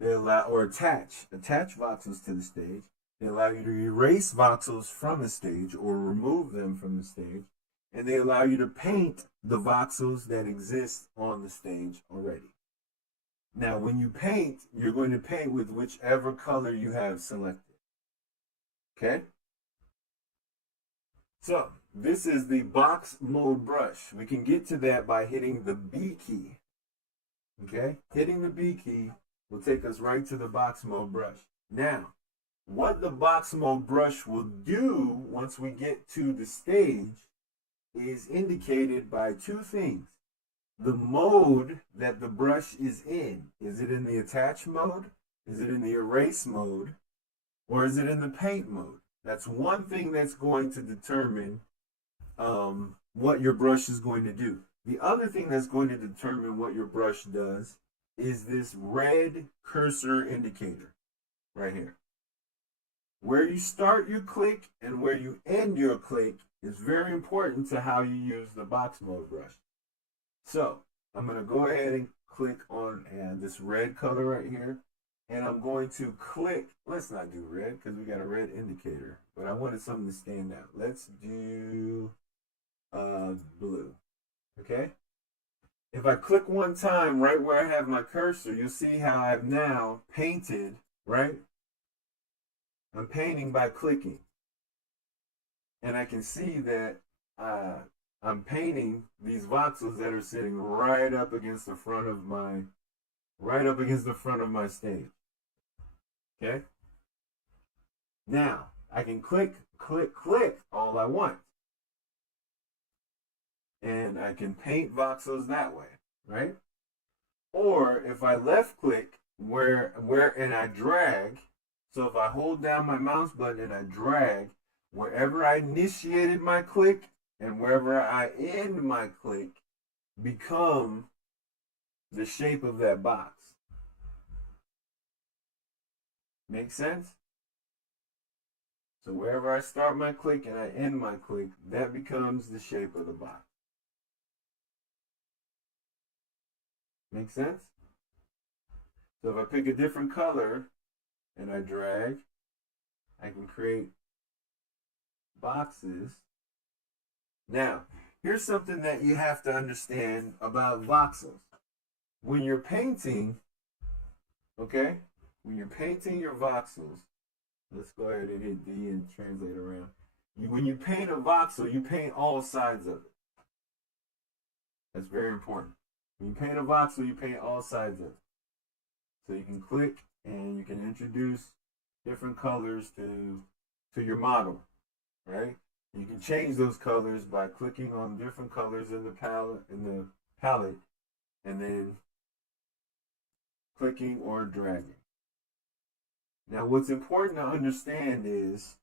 They allow, or attach voxels to the stage. They allow you to erase voxels from the stage or remove them from the stage. And they allow you to paint the voxels that exist on the stage already. Now, when you paint, you're going to paint with whichever color you have selected. Okay? So, this is the box mode brush. We can get to that by hitting the B key. Okay? Hitting the B key will take us right to the box mode brush. Now, what the box mode brush will do once we get to the stage is indicated by two things. The mode that the brush is in. Is it in the attach mode? Is it in the erase mode? Or is it in the paint mode? That's one thing that's going to determine what your brush is going to do. The other thing that's going to determine what your brush does is this red cursor indicator right here. Where you start your click and where you end your click is very important to how you use the box mode brush. So I'm going to go ahead and click on this red color right here. And I'm going to click, let's not do red because we got a red indicator, but I wanted something to stand out. Let's do blue, okay? If I click one time right where I have my cursor, you'll see how I've now painted, right? I'm painting by clicking. And I can see that I'm painting these voxels that are sitting right up against the front of my stage. Okay? Now, I can click all I want. And I can paint voxels that way, right? Or if I left click and I drag, so if I hold down my mouse button and I drag, wherever I initiated my click and wherever I end my click become the shape of that box. Make sense? So wherever I start my click and I end my click, that becomes the shape of the box. Make sense? So if I pick a different color and I drag, I can create boxes. Now, here's something that you have to understand about voxels. When you're painting, okay, when you're painting your voxels, let's go ahead and hit D and translate around. When you paint a voxel, you paint all sides of it. That's very important. When you paint a voxel, you paint all sides of it. So you can click and you can introduce different colors to your model, right? You can change those colors by clicking on different colors in the palette, and then clicking or dragging. Now, what's important to understand is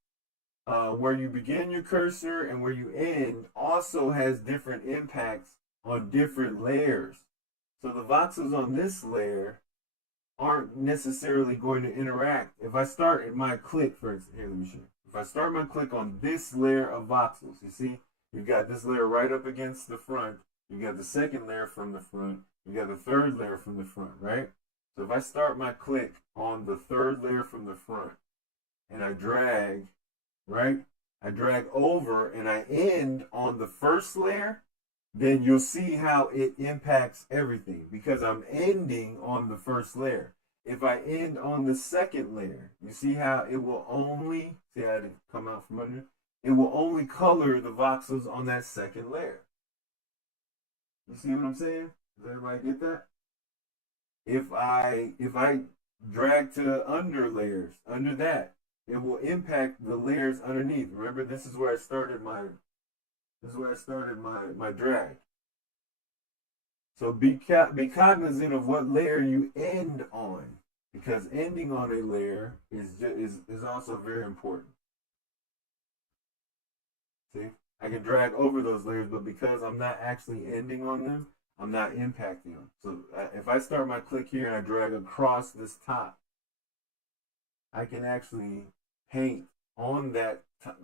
where you begin your cursor and where you end also has different impacts on different layers. So the voxels on this layer aren't necessarily going to interact. If I start my click, for instance, here, let me show you. If I start my click on this layer of voxels, you see, you've got this layer right up against the front. You got the second layer from the front. You got the third layer from the front, right? So if I start my click on the third layer from the front and I drag, right? I drag over and I end on the first layer, then you'll see how it impacts everything because I'm ending on the first layer. If I end on the second layer, you see how it will only, see how it come out from under? It will only color the voxels on that second layer. You see what I'm saying? Does everybody get that? If I drag to under layers, under that, it will impact the layers underneath. Remember, this is where I started my drag. So be cognizant of what layer you end on, because ending on a layer is also very important. See, I can drag over those layers, but because I'm not actually ending on them, I'm not impacting them. So if I start my click here and I drag across this top, I can actually paint on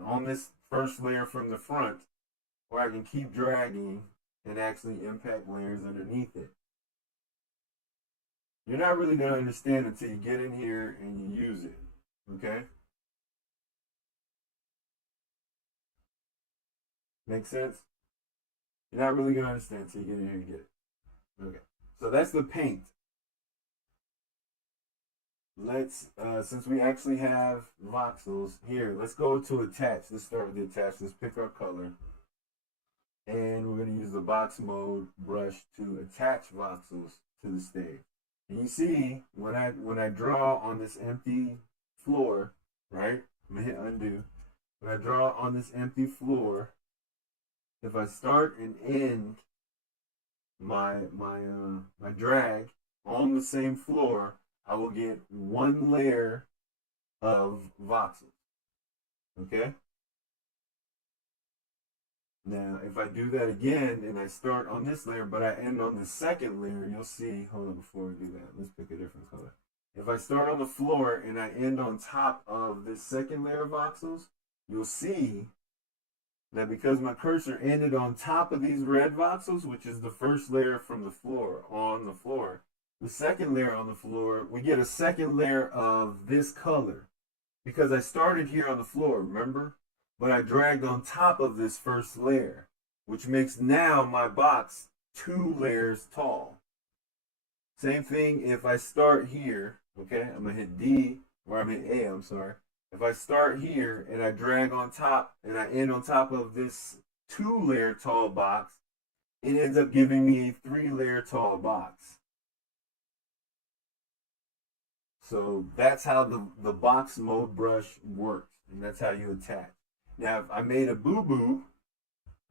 on this first layer from the front, or I can keep dragging and actually impact layers underneath it. You're not really going to understand until you get in here and you use it. Okay? Make sense? You're not really going to understand until you get in here and get it. Okay. So that's the paint. Let's, since we actually have voxels here, let's go to attach. Let's start with the attach. Let's pick our color. And we're going to use the box mode brush to attach voxels to the stage. And you see, when I draw on this empty floor, right? I'm going to hit undo. When I draw on this empty floor, if I start and end my drag on the same floor, I will get one layer of voxels. Okay? Now, if I do that again and I start on this layer, but I end on the second layer, you'll see, hold on, before we do that, let's pick a different color. If I start on the floor and I end on top of this second layer of voxels, you'll see that because my cursor ended on top of these red voxels, which is the first layer from the floor, on the floor, the second layer on the floor, we get a second layer of this color because I started here on the floor, remember? But I dragged on top of this first layer, which makes now my box 2 layers tall. Same thing if I start here, okay? I'm gonna hit D, or I'm hit A, I'm sorry. If I start here and I drag on top and I end on top of this 2-layer tall box, it ends up giving me a 3-layer tall box. So that's how the box mode brush works, and that's how you attach. Now, if I made a boo-boo,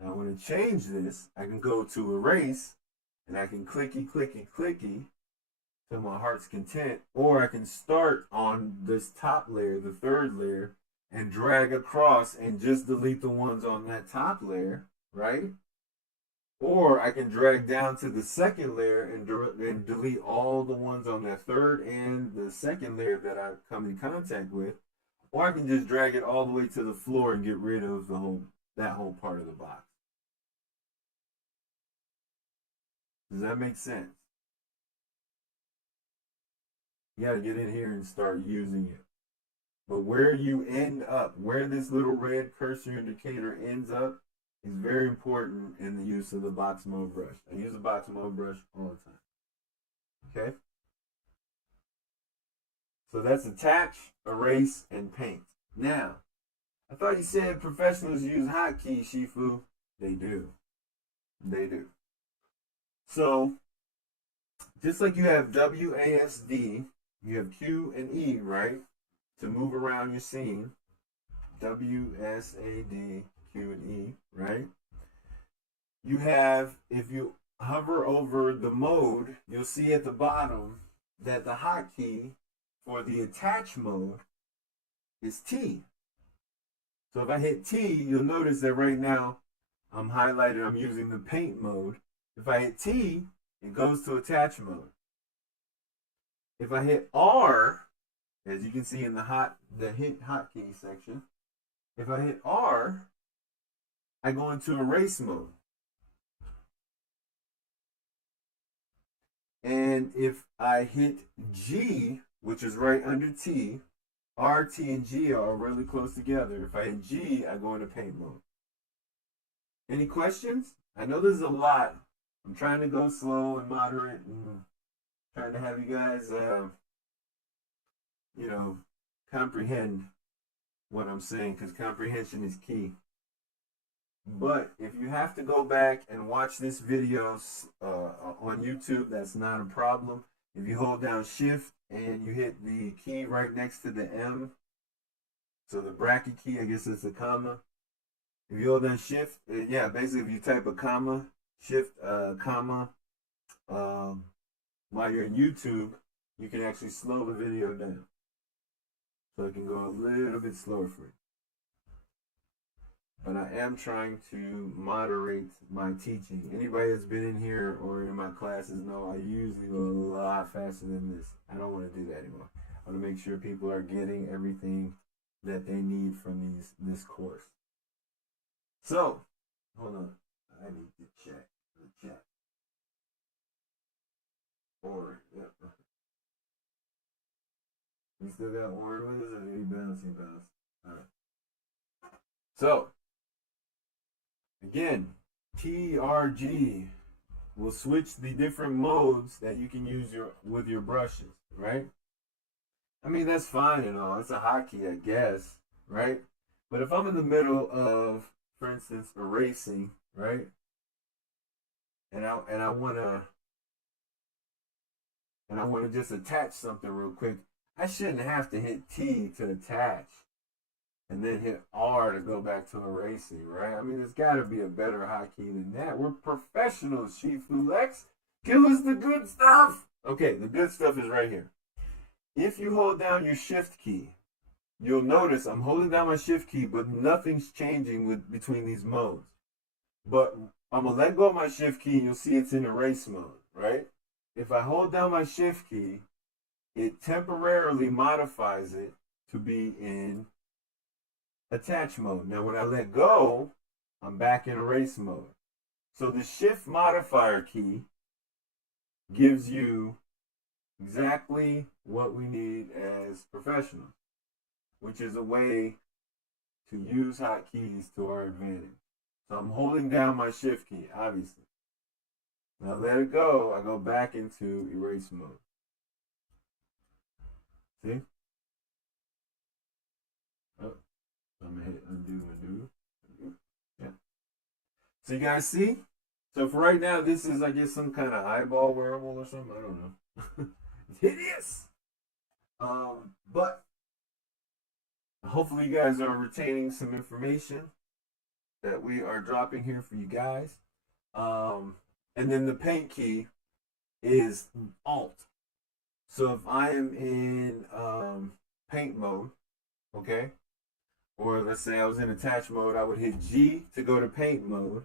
and I want to change this, I can go to erase, and I can clicky, clicky, clicky to my heart's content, or I can start on this top layer, the 3rd layer, and drag across and just delete the ones on that top layer, right? Or I can drag down to the 2nd layer and delete all the ones on that 3rd and the 2nd layer that I come in contact with. Or I can just drag it all the way to the floor and get rid of that whole part of the box. Does that make sense? You got to get in here and start using it. But where you end up, where this little red cursor indicator ends up, is very important in the use of the box mode brush. I use the box mode brush all the time. Okay? So that's attach, erase, and paint. Now, I thought you said professionals use hotkeys, Shifu. They do. They do. So, just like you have WASD, you have Q and E, right? To move around your scene. WSAD, Q and E, right? You have, if you hover over the mode, you'll see at the bottom that the hotkey for the attach mode is T. So if I hit T, you'll notice that right now I'm highlighted, I'm using the paint mode. If I hit T, it goes to attach mode. If I hit R, as you can see in the hit hotkey section, if I hit R, I go into erase mode. And if I hit G, which is right under T, R, T, and G are really close together. If I hit G, I go into paint mode. Any questions? I know there's a lot. I'm trying to go slow and moderate and trying to have you guys, comprehend what I'm saying, because comprehension is key. But if you have to go back and watch this video on YouTube, that's not a problem. If you hold down Shift and you hit the key right next to the M, so the bracket key, I guess it's a comma. If you hold down Shift, yeah, basically if you type a comma, Shift, comma, um, while you're in YouTube, you can actually slow the video down. So it can go a little bit slower for you. But I am trying to moderate my teaching. Anybody that's been in here or in my classes know I usually go a lot faster than this. I don't want to do that anymore. I want to make sure people are getting everything that they need from this course. So, hold on. I need to check the chat. Or, yep. You still got word with us or did he bounce? He bounced. Alright. So, again, TRG will switch the different modes that you can use with your brushes, right? I mean, that's fine and all. It's a hotkey, I guess, right? But if I'm in the middle of, for instance, erasing, right? And I wanna just attach something real quick, I shouldn't have to hit T to attach and then hit R to go back to erasing, right? I mean, there's got to be a better hotkey than that. We're professionals, Shifu Lex. Give us the good stuff. Okay, the good stuff is right here. If you hold down your Shift key, you'll notice I'm holding down my Shift key, but nothing's changing between these modes. But I'm going to let go of my Shift key, and you'll see it's in erase mode, right? If I hold down my Shift key, it temporarily modifies it to be in attach mode. Now, when I let go, I'm back in erase mode. So the Shift modifier key gives you exactly what we need as professionals, which is a way to use hotkeys to our advantage. So I'm holding down my Shift key, obviously. Now let it go, I go back into erase mode. See? Oh, so I'm gonna hit undo. Yeah. So you guys see? So for right now, this is, I guess, some kind of eyeball wearable or something. I don't know. It's hideous. But hopefully you guys are retaining some information that we are dropping here for you guys. And then the paint key is Alt. So if I am in paint mode, okay, or let's say I was in attach mode, I would hit G to go to paint mode,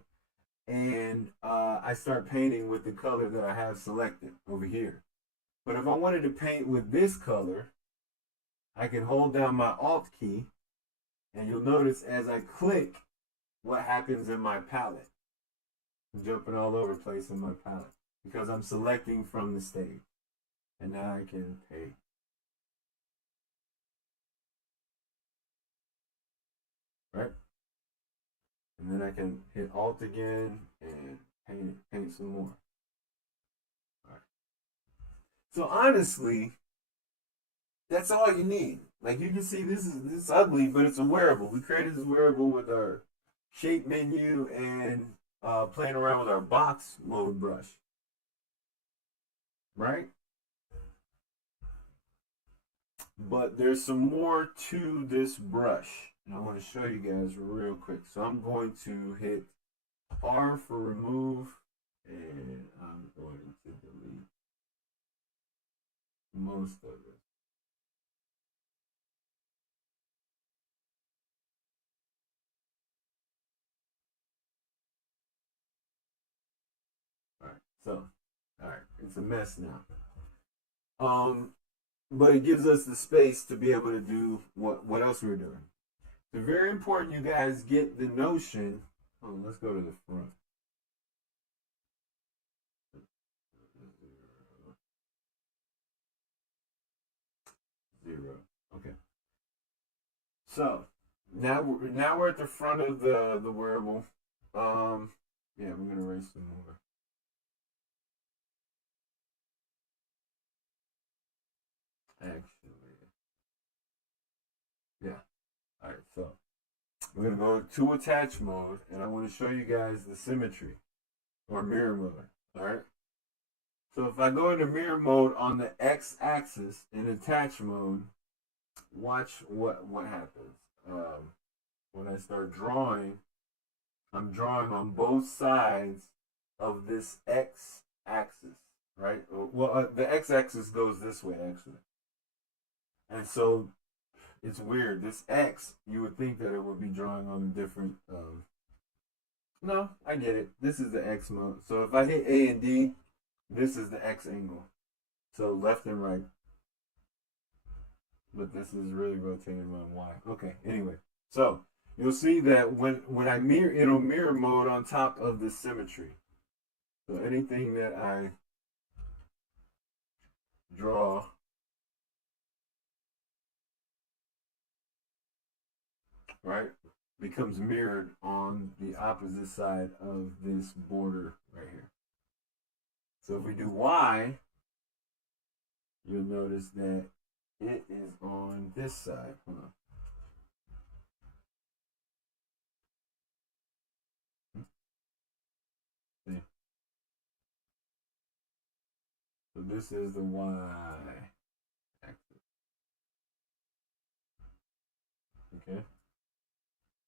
and I start painting with the color that I have selected over here. But if I wanted to paint with this color, I can hold down my Alt key, and you'll notice as I click what happens in my palette. I'm jumping all over the place in my palette because I'm selecting from the stage. And now I can paint. Right? And then I can hit Alt again and paint some more. All right. So honestly, that's all you need. Like you can see, this is ugly, but it's a wearable. We created this wearable with our shape menu and playing around with our box mode brush. Right? But there's some more to this brush. And I want to show you guys real quick. So I'm going to hit R for remove. And I'm going to delete most of it. Alright, so, alright, it's a mess now. But it gives us the space to be able to do what else we're doing. It's very important you guys get the notion. Oh, let's go to the front. Zero. Okay. So now we're at the front of the wearable. Yeah, we're gonna erase some more. Actually, yeah. All right. So We're gonna go to attach mode, and I want to show you guys the symmetry or mirror mode. All right. So if I go into mirror mode on the x-axis in attach mode, watch what happens. When I start drawing, I'm drawing on both sides of this x-axis, right? Well, the x-axis goes this way actually, and so it's weird. This x, you would think that it would be drawing on a different. No, I get it. This is the x mode. So if I hit A and D, this is the x angle. So left and right. But this is really rotating on Y. Okay, anyway. So you'll see that when I mirror, it'll mirror mode on top of the symmetry. So anything that I draw right becomes mirrored on the opposite side of this border right here. So if we do Y, you'll notice that it is on this side. Hold on. See? So this is the Y axis. Okay.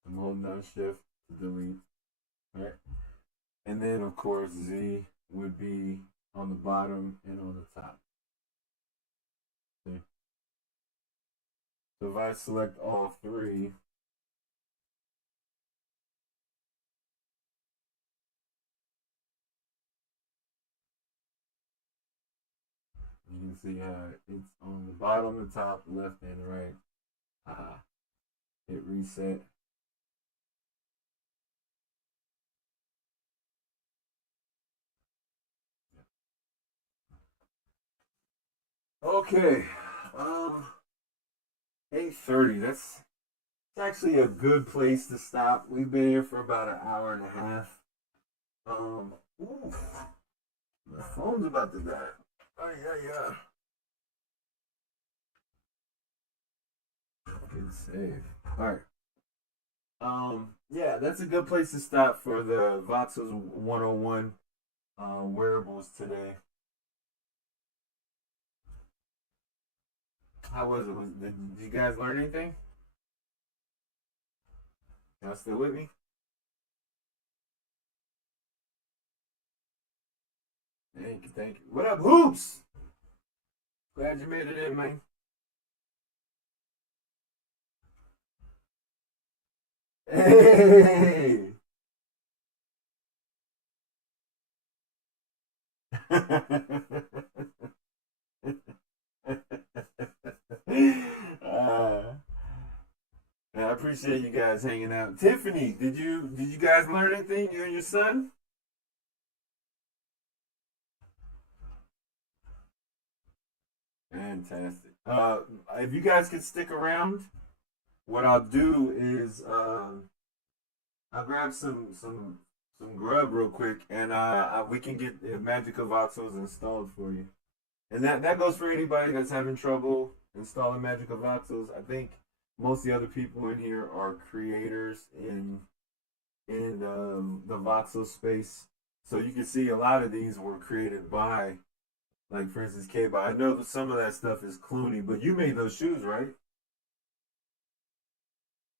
I'm holding down shift to delete. Right? And then of course Z would be on the bottom and on the top. See? So if I select all three, you can see how it's on the bottom, the top, left, and right. Hit reset. Okay. 8:30. That's actually a good place to stop. We've been here for about an hour and a half. Ooh, my phone's about to die. Oh yeah. Good save. All right. Yeah, that's a good place to stop for the Voxels 101 wearables today. How was it? Did you guys learn anything? Y'all still with me? Thank you. What up, Hoops? Glad you made it in, man. Hey! uh, I appreciate you guys hanging out. Tiffany, did you guys learn anything? You and your son? Fantastic. If you guys could stick around, what I'll do is I'll grab some grub real quick, and we can get the Magical Voxels installed for you. And that goes for anybody that's having trouble installing Magical Voxels. I think most of the other people in here are creators in the voxel space. So you can see a lot of these were created by, like for instance, K-Bot. I know that some of that stuff is Clooney, but you made those shoes, right?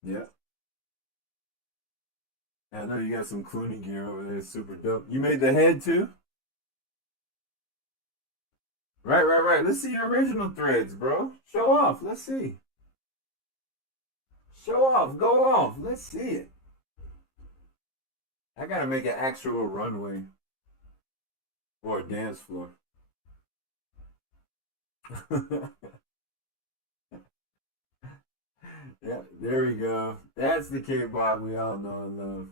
Yeah. I know you got some Clooney gear over there. It's super dope. You made the head too? Right. Let's see your original threads, bro. Show off. Let's see. Show off. Go off. Let's see it. I gotta make an actual runway or a dance floor. Yeah, there we go. That's the K-pop we all know and love.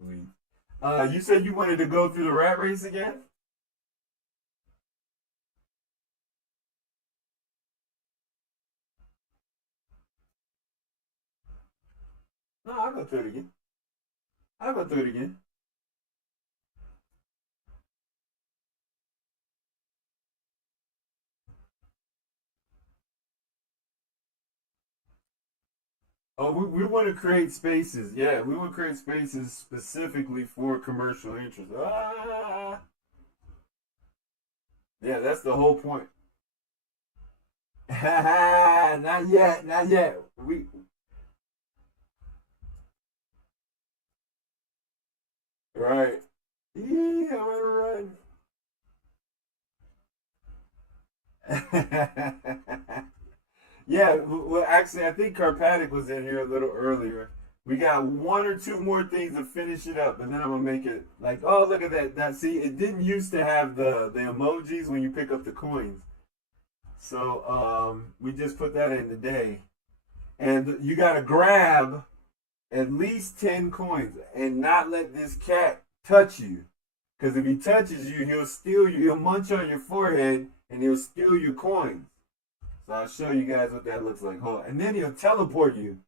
Sweet. You said you wanted to go through the rat race again? No, I'll go through it again. I'll go through it again. Oh, we want to create spaces. Yeah, we want to create spaces specifically for commercial interest. Ah, yeah, that's the whole point. Not yet, not yet. We right. Yeah, I'm gonna run. Yeah, well, actually, I think Carpatic was in here a little earlier. We got one or two more things to finish it up, and then I'm gonna make it like, oh, look at that. That see, it didn't used to have the emojis when you pick up the coins, so we just put that in today. And you gotta grab at least 10 coins and not let this cat touch you, because if he touches you, he'll steal you. He'll munch on your forehead and he'll steal your coins. So I'll show you guys what that looks like. Hold on. And then he'll teleport you.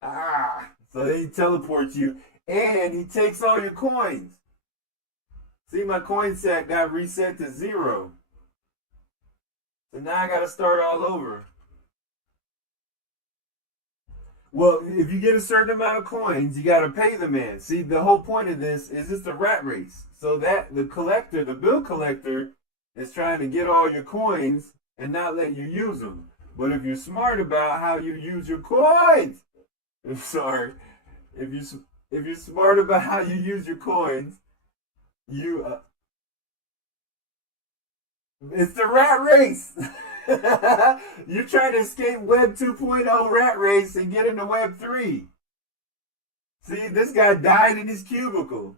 Ah. So then he teleports you. And he takes all your coins. See, my coin set got reset to 0. So now I gotta start all over. Well, if you get a certain amount of coins, you gotta pay the man. See, the whole point of this is it's a rat race. So that the collector, the bill collector, is trying to get all your coins and not let you use them. But if you're smart about how you use your coins, I'm sorry, if you if you're smart about how you use your coins, you it's the rat race. You're trying to escape Web 2.0 rat race and get into Web 3. See, this guy died in his cubicle.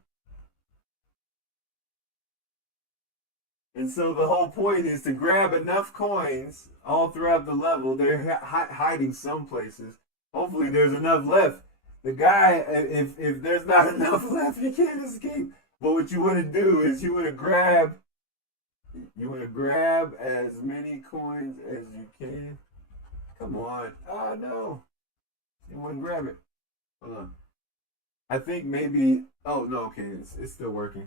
And so the whole point is to grab enough coins all throughout the level. They're hiding some places. Hopefully, there's enough left. The guy, if there's not enough left, you can't escape. But what you want to do is you want to grab as many coins as you can. Come on. Oh no, you want to grab it. Hold on. I think maybe. Oh no, okay, it's still working.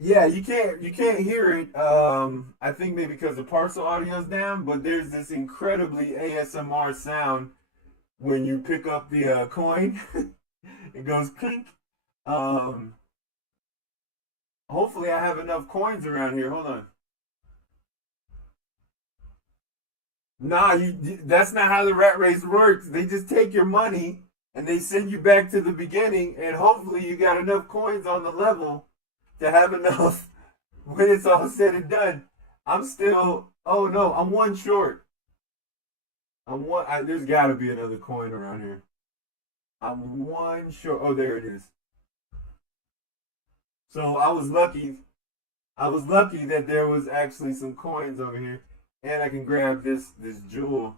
Yeah, you can't hear it. I think maybe because the parcel audio's down, but there's this incredibly ASMR sound when you pick up the coin. It goes clink. Um, hopefully I have enough coins around here. Hold on. Nah, that's not how the rat race works. They just take your money and they send you back to the beginning, and hopefully you got enough coins on the level to have enough when it's all said and done. I'm still. Oh no, I'm one short. I'm one. There's got to be another coin around here. I'm one short. Oh, there it is. So I was lucky. I was lucky that there was actually some coins over here, and I can grab this jewel.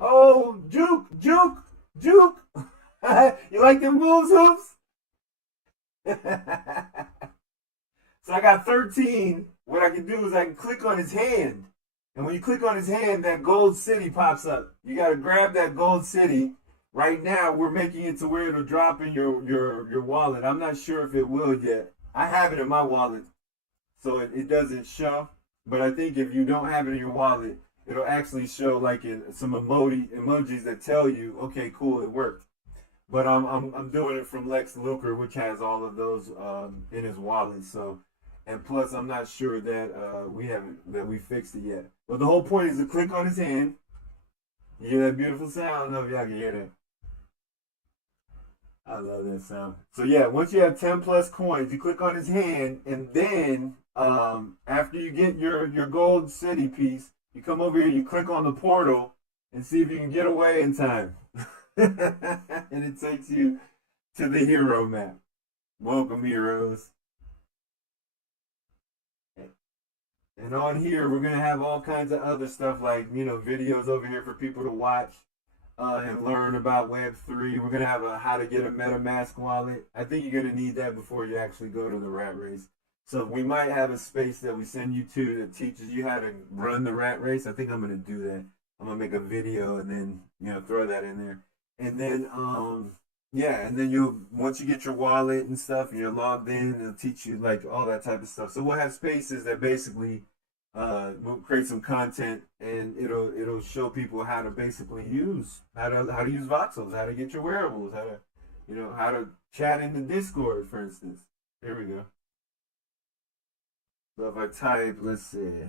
Oh, juke, juke, juke! You like them moves, hoops? So I got 13. What I can do is I can click on his hand. And when you click on his hand, that gold city pops up. You got to grab that gold city. Right now, we're making it to where it'll drop in your wallet. I'm not sure if it will yet. I have it in my wallet, so it doesn't show. But I think if you don't have it in your wallet, it'll actually show like in some emojis that tell you, okay, cool, it worked. But I'm doing it from Lex Luker, which has all of those in his wallet. So, and plus I'm not sure that we fixed it yet. But the whole point is to click on his hand. You hear that beautiful sound? I don't know if y'all can hear that. I love that sound. So yeah, once you have 10 plus coins, you click on his hand, and then after you get your gold city piece, you come over here, you click on the portal, and see if you can get away in time. And it takes you to the hero map. Welcome, heroes. And on here, we're gonna have all kinds of other stuff like videos over here for people to watch and learn about Web3. We're gonna have a how to get a MetaMask wallet. I think you're gonna need that before you actually go to the rat race. So we might have a space that we send you to that teaches you how to run the rat race. I think I'm gonna do that. I'm gonna make a video and then throw that in there. And then Yeah, and then you once you get your wallet and stuff, and you're logged in, it'll teach you like all that type of stuff. So we'll have spaces that basically we'll create some content, and it'll show people how to basically use how to use voxels, how to get your wearables, how to how to chat in the Discord, for instance. Here we go. So if I type, let's see,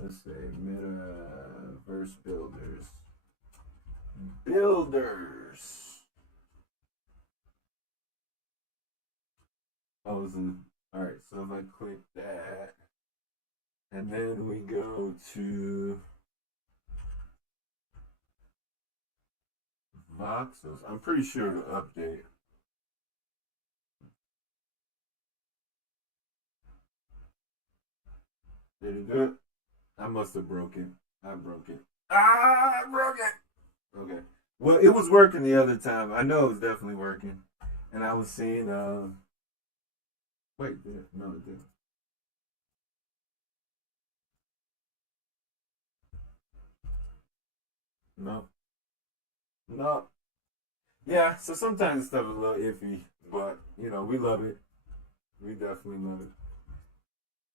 let's say metaverse builders. Oh, all right. So if I click that, and then we go to Voxels, I'm pretty sure to update. Did it do it? I must have broke it. I broke it. Ah, I broke it. Okay. Well, it was working the other time. I know it was definitely working. And I was seeing, wait, did it? No, it didn't. No. No. Yeah, so sometimes stuff is a little iffy, but, we love it. We definitely love it.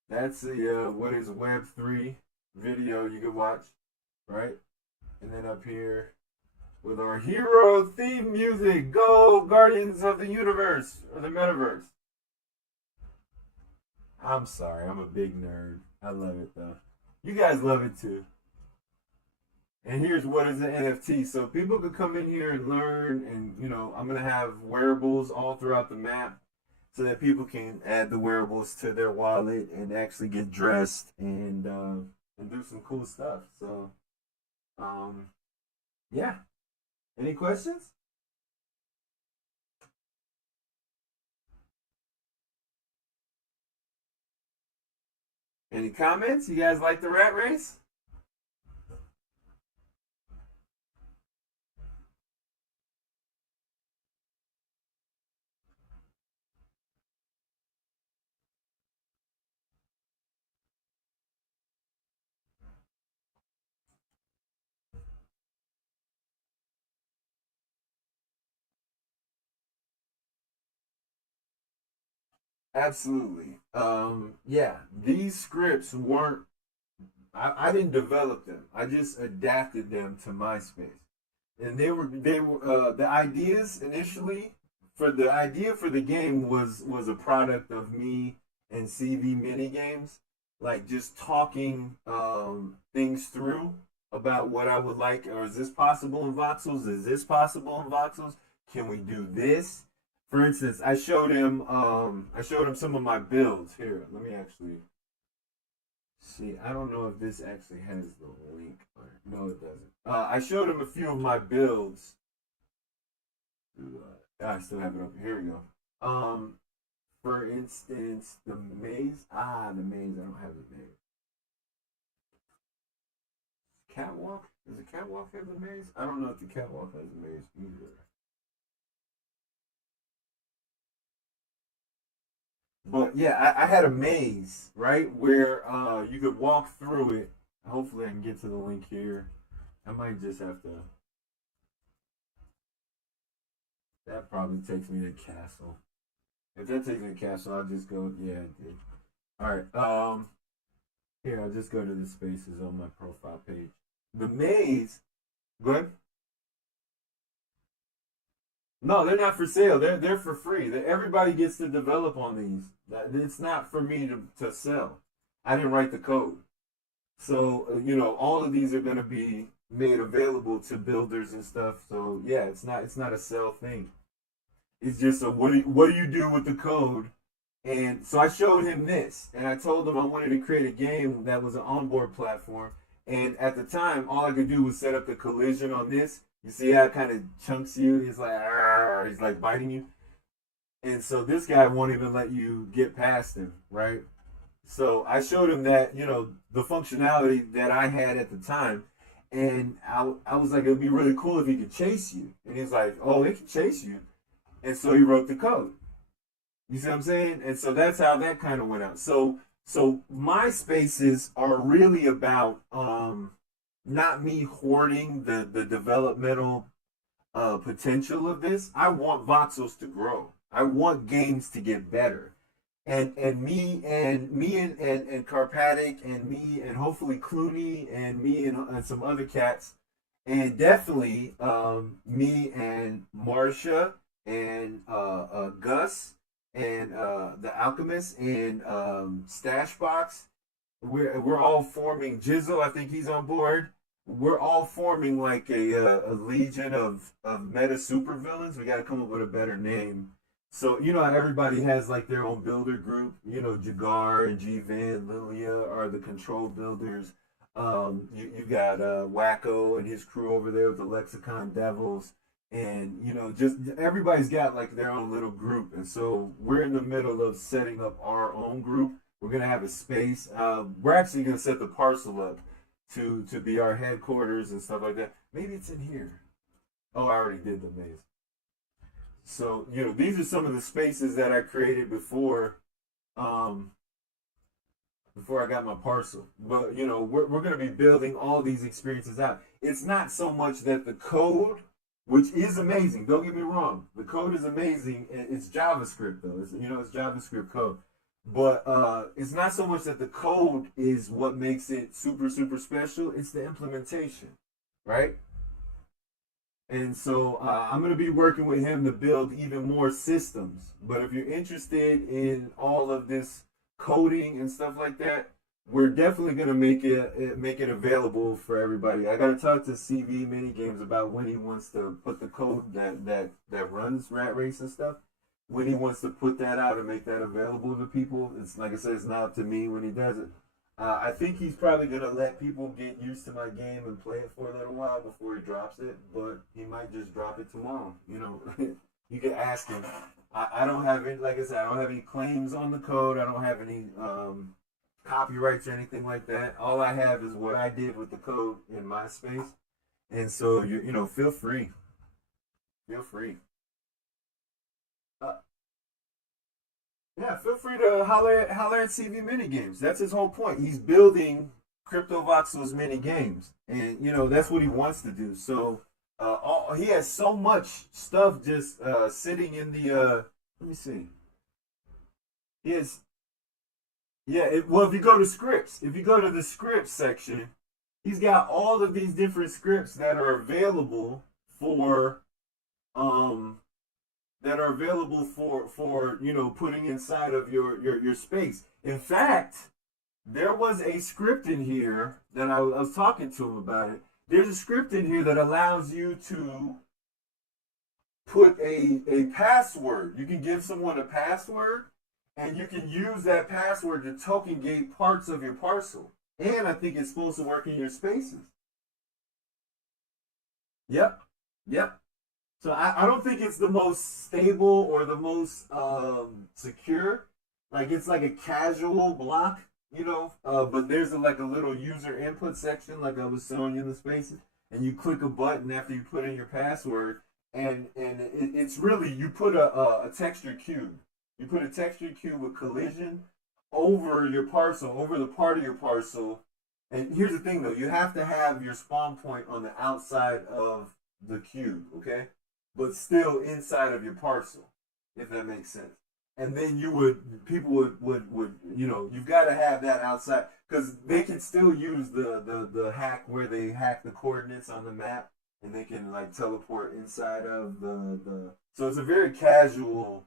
That's the, what is Web3 video you can watch, right? And then up here, with our hero theme music. Go, Guardians of the Universe or the Metaverse. I'm sorry, I'm a big nerd. I love it though. You guys love it too. And here's what is an NFT. So people could come in here and learn, and I'm gonna have wearables all throughout the map, so that people can add the wearables to their wallet and actually get dressed and do some cool stuff. So, um, yeah. Any questions? Any comments? You guys like the rat race? Absolutely. Yeah, these scripts weren't. I didn't develop them. I just adapted them to my space, and they were the ideas initially for the idea for the game was a product of me and CV mini games, like just talking things through about what I would like, or is this possible in voxels? Is this possible in voxels? Can we do this? For instance, I showed him some of my builds. Here, let me actually see. I don't know if this actually has the link. No, it doesn't. I showed him a few of my builds. I still have it up. Here we go. For instance, the maze. The maze. I don't have the maze. Catwalk. Does the catwalk have the maze? I don't know if the catwalk has the maze either. But yeah, I had a maze, right, where you could walk through it. Hopefully, I can get to the link here. I might just have to. That probably takes me to castle. If that takes me to castle, I'll just go. Yeah, it did. All right. Here, I'll just go to the spaces on my profile page. The maze. Go ahead. No, they're not for sale. They're for free. Everybody gets to develop on these. It's not for me to sell. I didn't write the code. So all of these are going to be made available to builders and stuff. So yeah, it's not a sell thing. It's just a what do you do with the code? And so I showed him this, and I told him I wanted to create a game that was an onboard platform. And at the time, all I could do was set up the collision on this. You see how it kind of chunks you? He's like biting you. And so this guy won't even let you get past him, right? So I showed him that, the functionality that I had at the time. And I was like, it would be really cool if he could chase you. And he's like, oh, it can chase you. And so he wrote the code. You see what I'm saying? And so that's how that kind of went out. So So my spaces are really about not me hoarding the developmental potential of this. I want voxels to grow. I want games to get better. And Carpatic and me and hopefully Clooney and me and some other cats and definitely me and Marsha and Gus and the Alchemist and Stashbox. We're all forming. Jizzle, I think he's on board. We're all forming like a legion of meta supervillains. We got to come up with a better name. So you know how everybody has like their own builder group. You know, Jagar and G Van, Lilia are the control builders. You got Wacko and his crew over there with the Lexicon Devils, and you know, just everybody's got like their own little group. And so we're in the middle of setting up our own group. We're gonna have a space. We're actually gonna set the parcel up to be our headquarters and stuff like that. Maybe it's in here. Oh, I already did the maze. So you know, these are some of the spaces that I created um, before I got my parcel. But you know, we're going to be building all these experiences out. It's not so much that the code, which is amazing. Don't get me wrong, the code is amazing. It's JavaScript though. It's JavaScript code. But it's not so much that the code is what makes it super super special. It's the implementation, right? And so I'm going to be working with him to build even more systems. But if you're interested in all of this coding and stuff like that, we're definitely going to make it available for everybody. I got to talk to CV Mini Games about when he wants to put the code that runs Rat Race and stuff. When he wants to put that out and make that available to people, it's like I said, it's not up to me when he does it. I think he's probably gonna let people get used to my game and play it for a little while before he drops it, but he might just drop it tomorrow. You know, you can ask him. I don't have any, like I said, I don't have any claims on the code. I don't have any copyrights or anything like that. All I have is what I did with the code in my space, and so you know, feel free. Uh, Yeah, feel free to holler at CV Mini Games. That's his whole point. He's building Crypto Voxels mini games, and you know that's what he wants to do. So he has so much stuff just sitting in the. Let me see. He has yeah. Well, if you go to scripts, if you go to the scripts section, he's got all of these different scripts for um that are available for you know putting inside of your space. In fact, there was a script in here that I was talking to him about it. There's a script in here that allows you to put a password. You can give someone a password, and you can use that password to token gate parts of your parcel. And I think it's supposed to work in your spaces. Yep, yep. So I don't think it's the most stable or the most secure. Like it's like a casual block, you know. But there's like a little user input section, like I was showing you in the spaces, and you click a button after you put in your password, it's really you put a texture cube. You put a texture cube with collision over your parcel, over the part of your parcel. And here's the thing though, you have to have your spawn point on the outside of the cube, okay? But still inside of your parcel, if that makes sense. And then people would you know, you've got to have that outside because they can still use the hack where they hack the coordinates on the map and they can like teleport inside of the so it's a very casual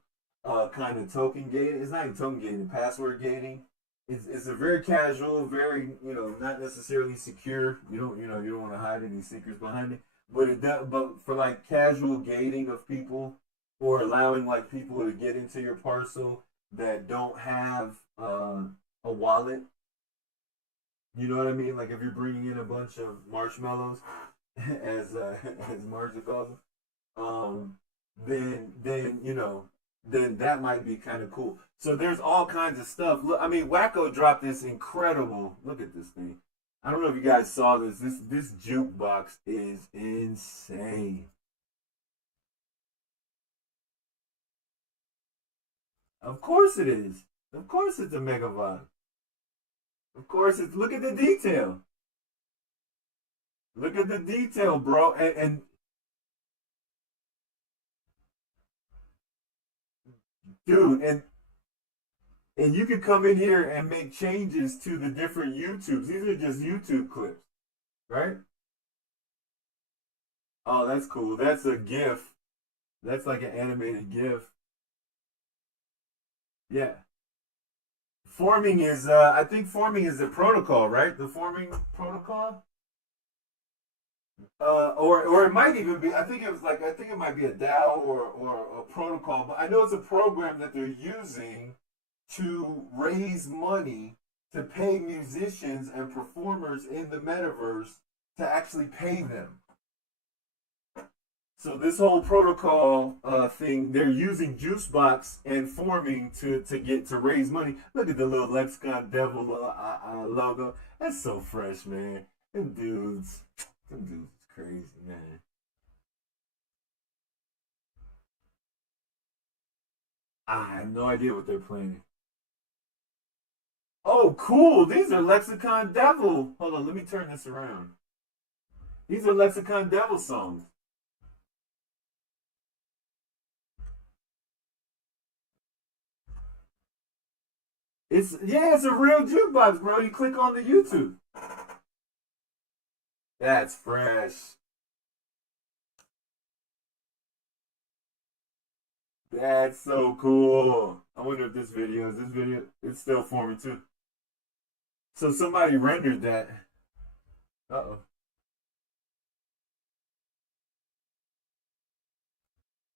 kind of token gating. It's not even token gating, password gating. It's a very casual, very you know not necessarily secure. You don't want to hide any secrets behind it. But it does, but for like casual gating of people or allowing like people to get into your parcel that don't have a wallet. You know what I mean? Like if you're bringing in a bunch of marshmallows, as as Marja calls them, then you know then that might be kind of cool. So there's all kinds of stuff. Look, I mean, Wacko dropped this incredible. Look at this thing. I don't know if you guys saw this. This jukebox is insane. Of course it is. Of course it's a megabyte. Of course, it's look at the detail. Look at the detail, bro. And dude, and you can come in here and make changes to the different YouTubes. These are just YouTube clips, right? Oh, that's cool. That's a GIF. That's like an animated GIF. Yeah. Forming is I think forming is the protocol, right? The forming protocol? Or it might even be. I think it was like I think it might be a DAO or a protocol, but I know it's a program that they're using to raise money to pay musicians and performers in the metaverse to actually pay them. So this whole protocol thing, they're using Juicebox and forming to get to raise money. Look at the little Lexicon Devil logo. That's so fresh, man. Them dudes, crazy, man. I have no idea what they're playing. Oh, cool. These are Lexicon Devil. Hold on, let me turn this around. These are Lexicon Devil songs. It's a real jukebox, bro. You click on the YouTube. That's fresh. That's so cool. I wonder if this video it's still forming too. So somebody rendered that. Uh oh.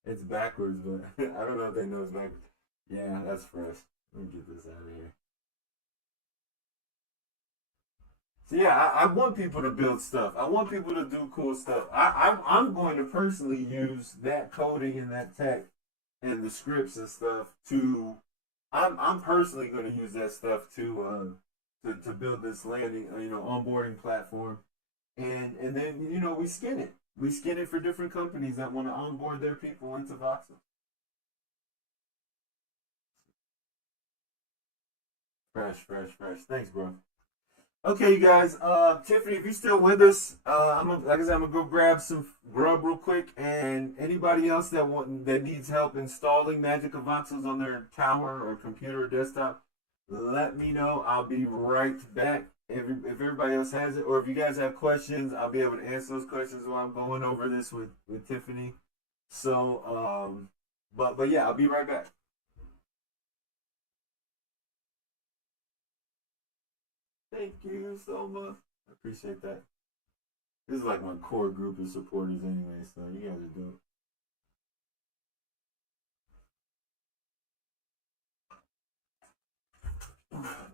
It's backwards, but I don't know if they know it's backwards. Yeah, that's fresh. Let me get this out of here. So yeah, I want people to build stuff. I want people to do cool stuff. I'm going to personally use that coding and that tech and the scripts and stuff to. I'm personally going to use that stuff to build this landing onboarding platform and then we skin it. We skin it for different companies that want to onboard their people into Voxel. Fresh, fresh, fresh. Thanks, bro. Okay, you guys. Tiffany, if you're still with us, like I said, I'm gonna go grab some grub real quick. And anybody else that needs help installing Magic Avances on their tower or computer or desktop, let me know. I'll be right back. If everybody else has it, or if you guys have questions, I'll be able to answer those questions while I'm going over this with Tiffany. So, but yeah, I'll be right back. Thank you so much. I appreciate that. This is like my core group of supporters anyway, so you guys are dope.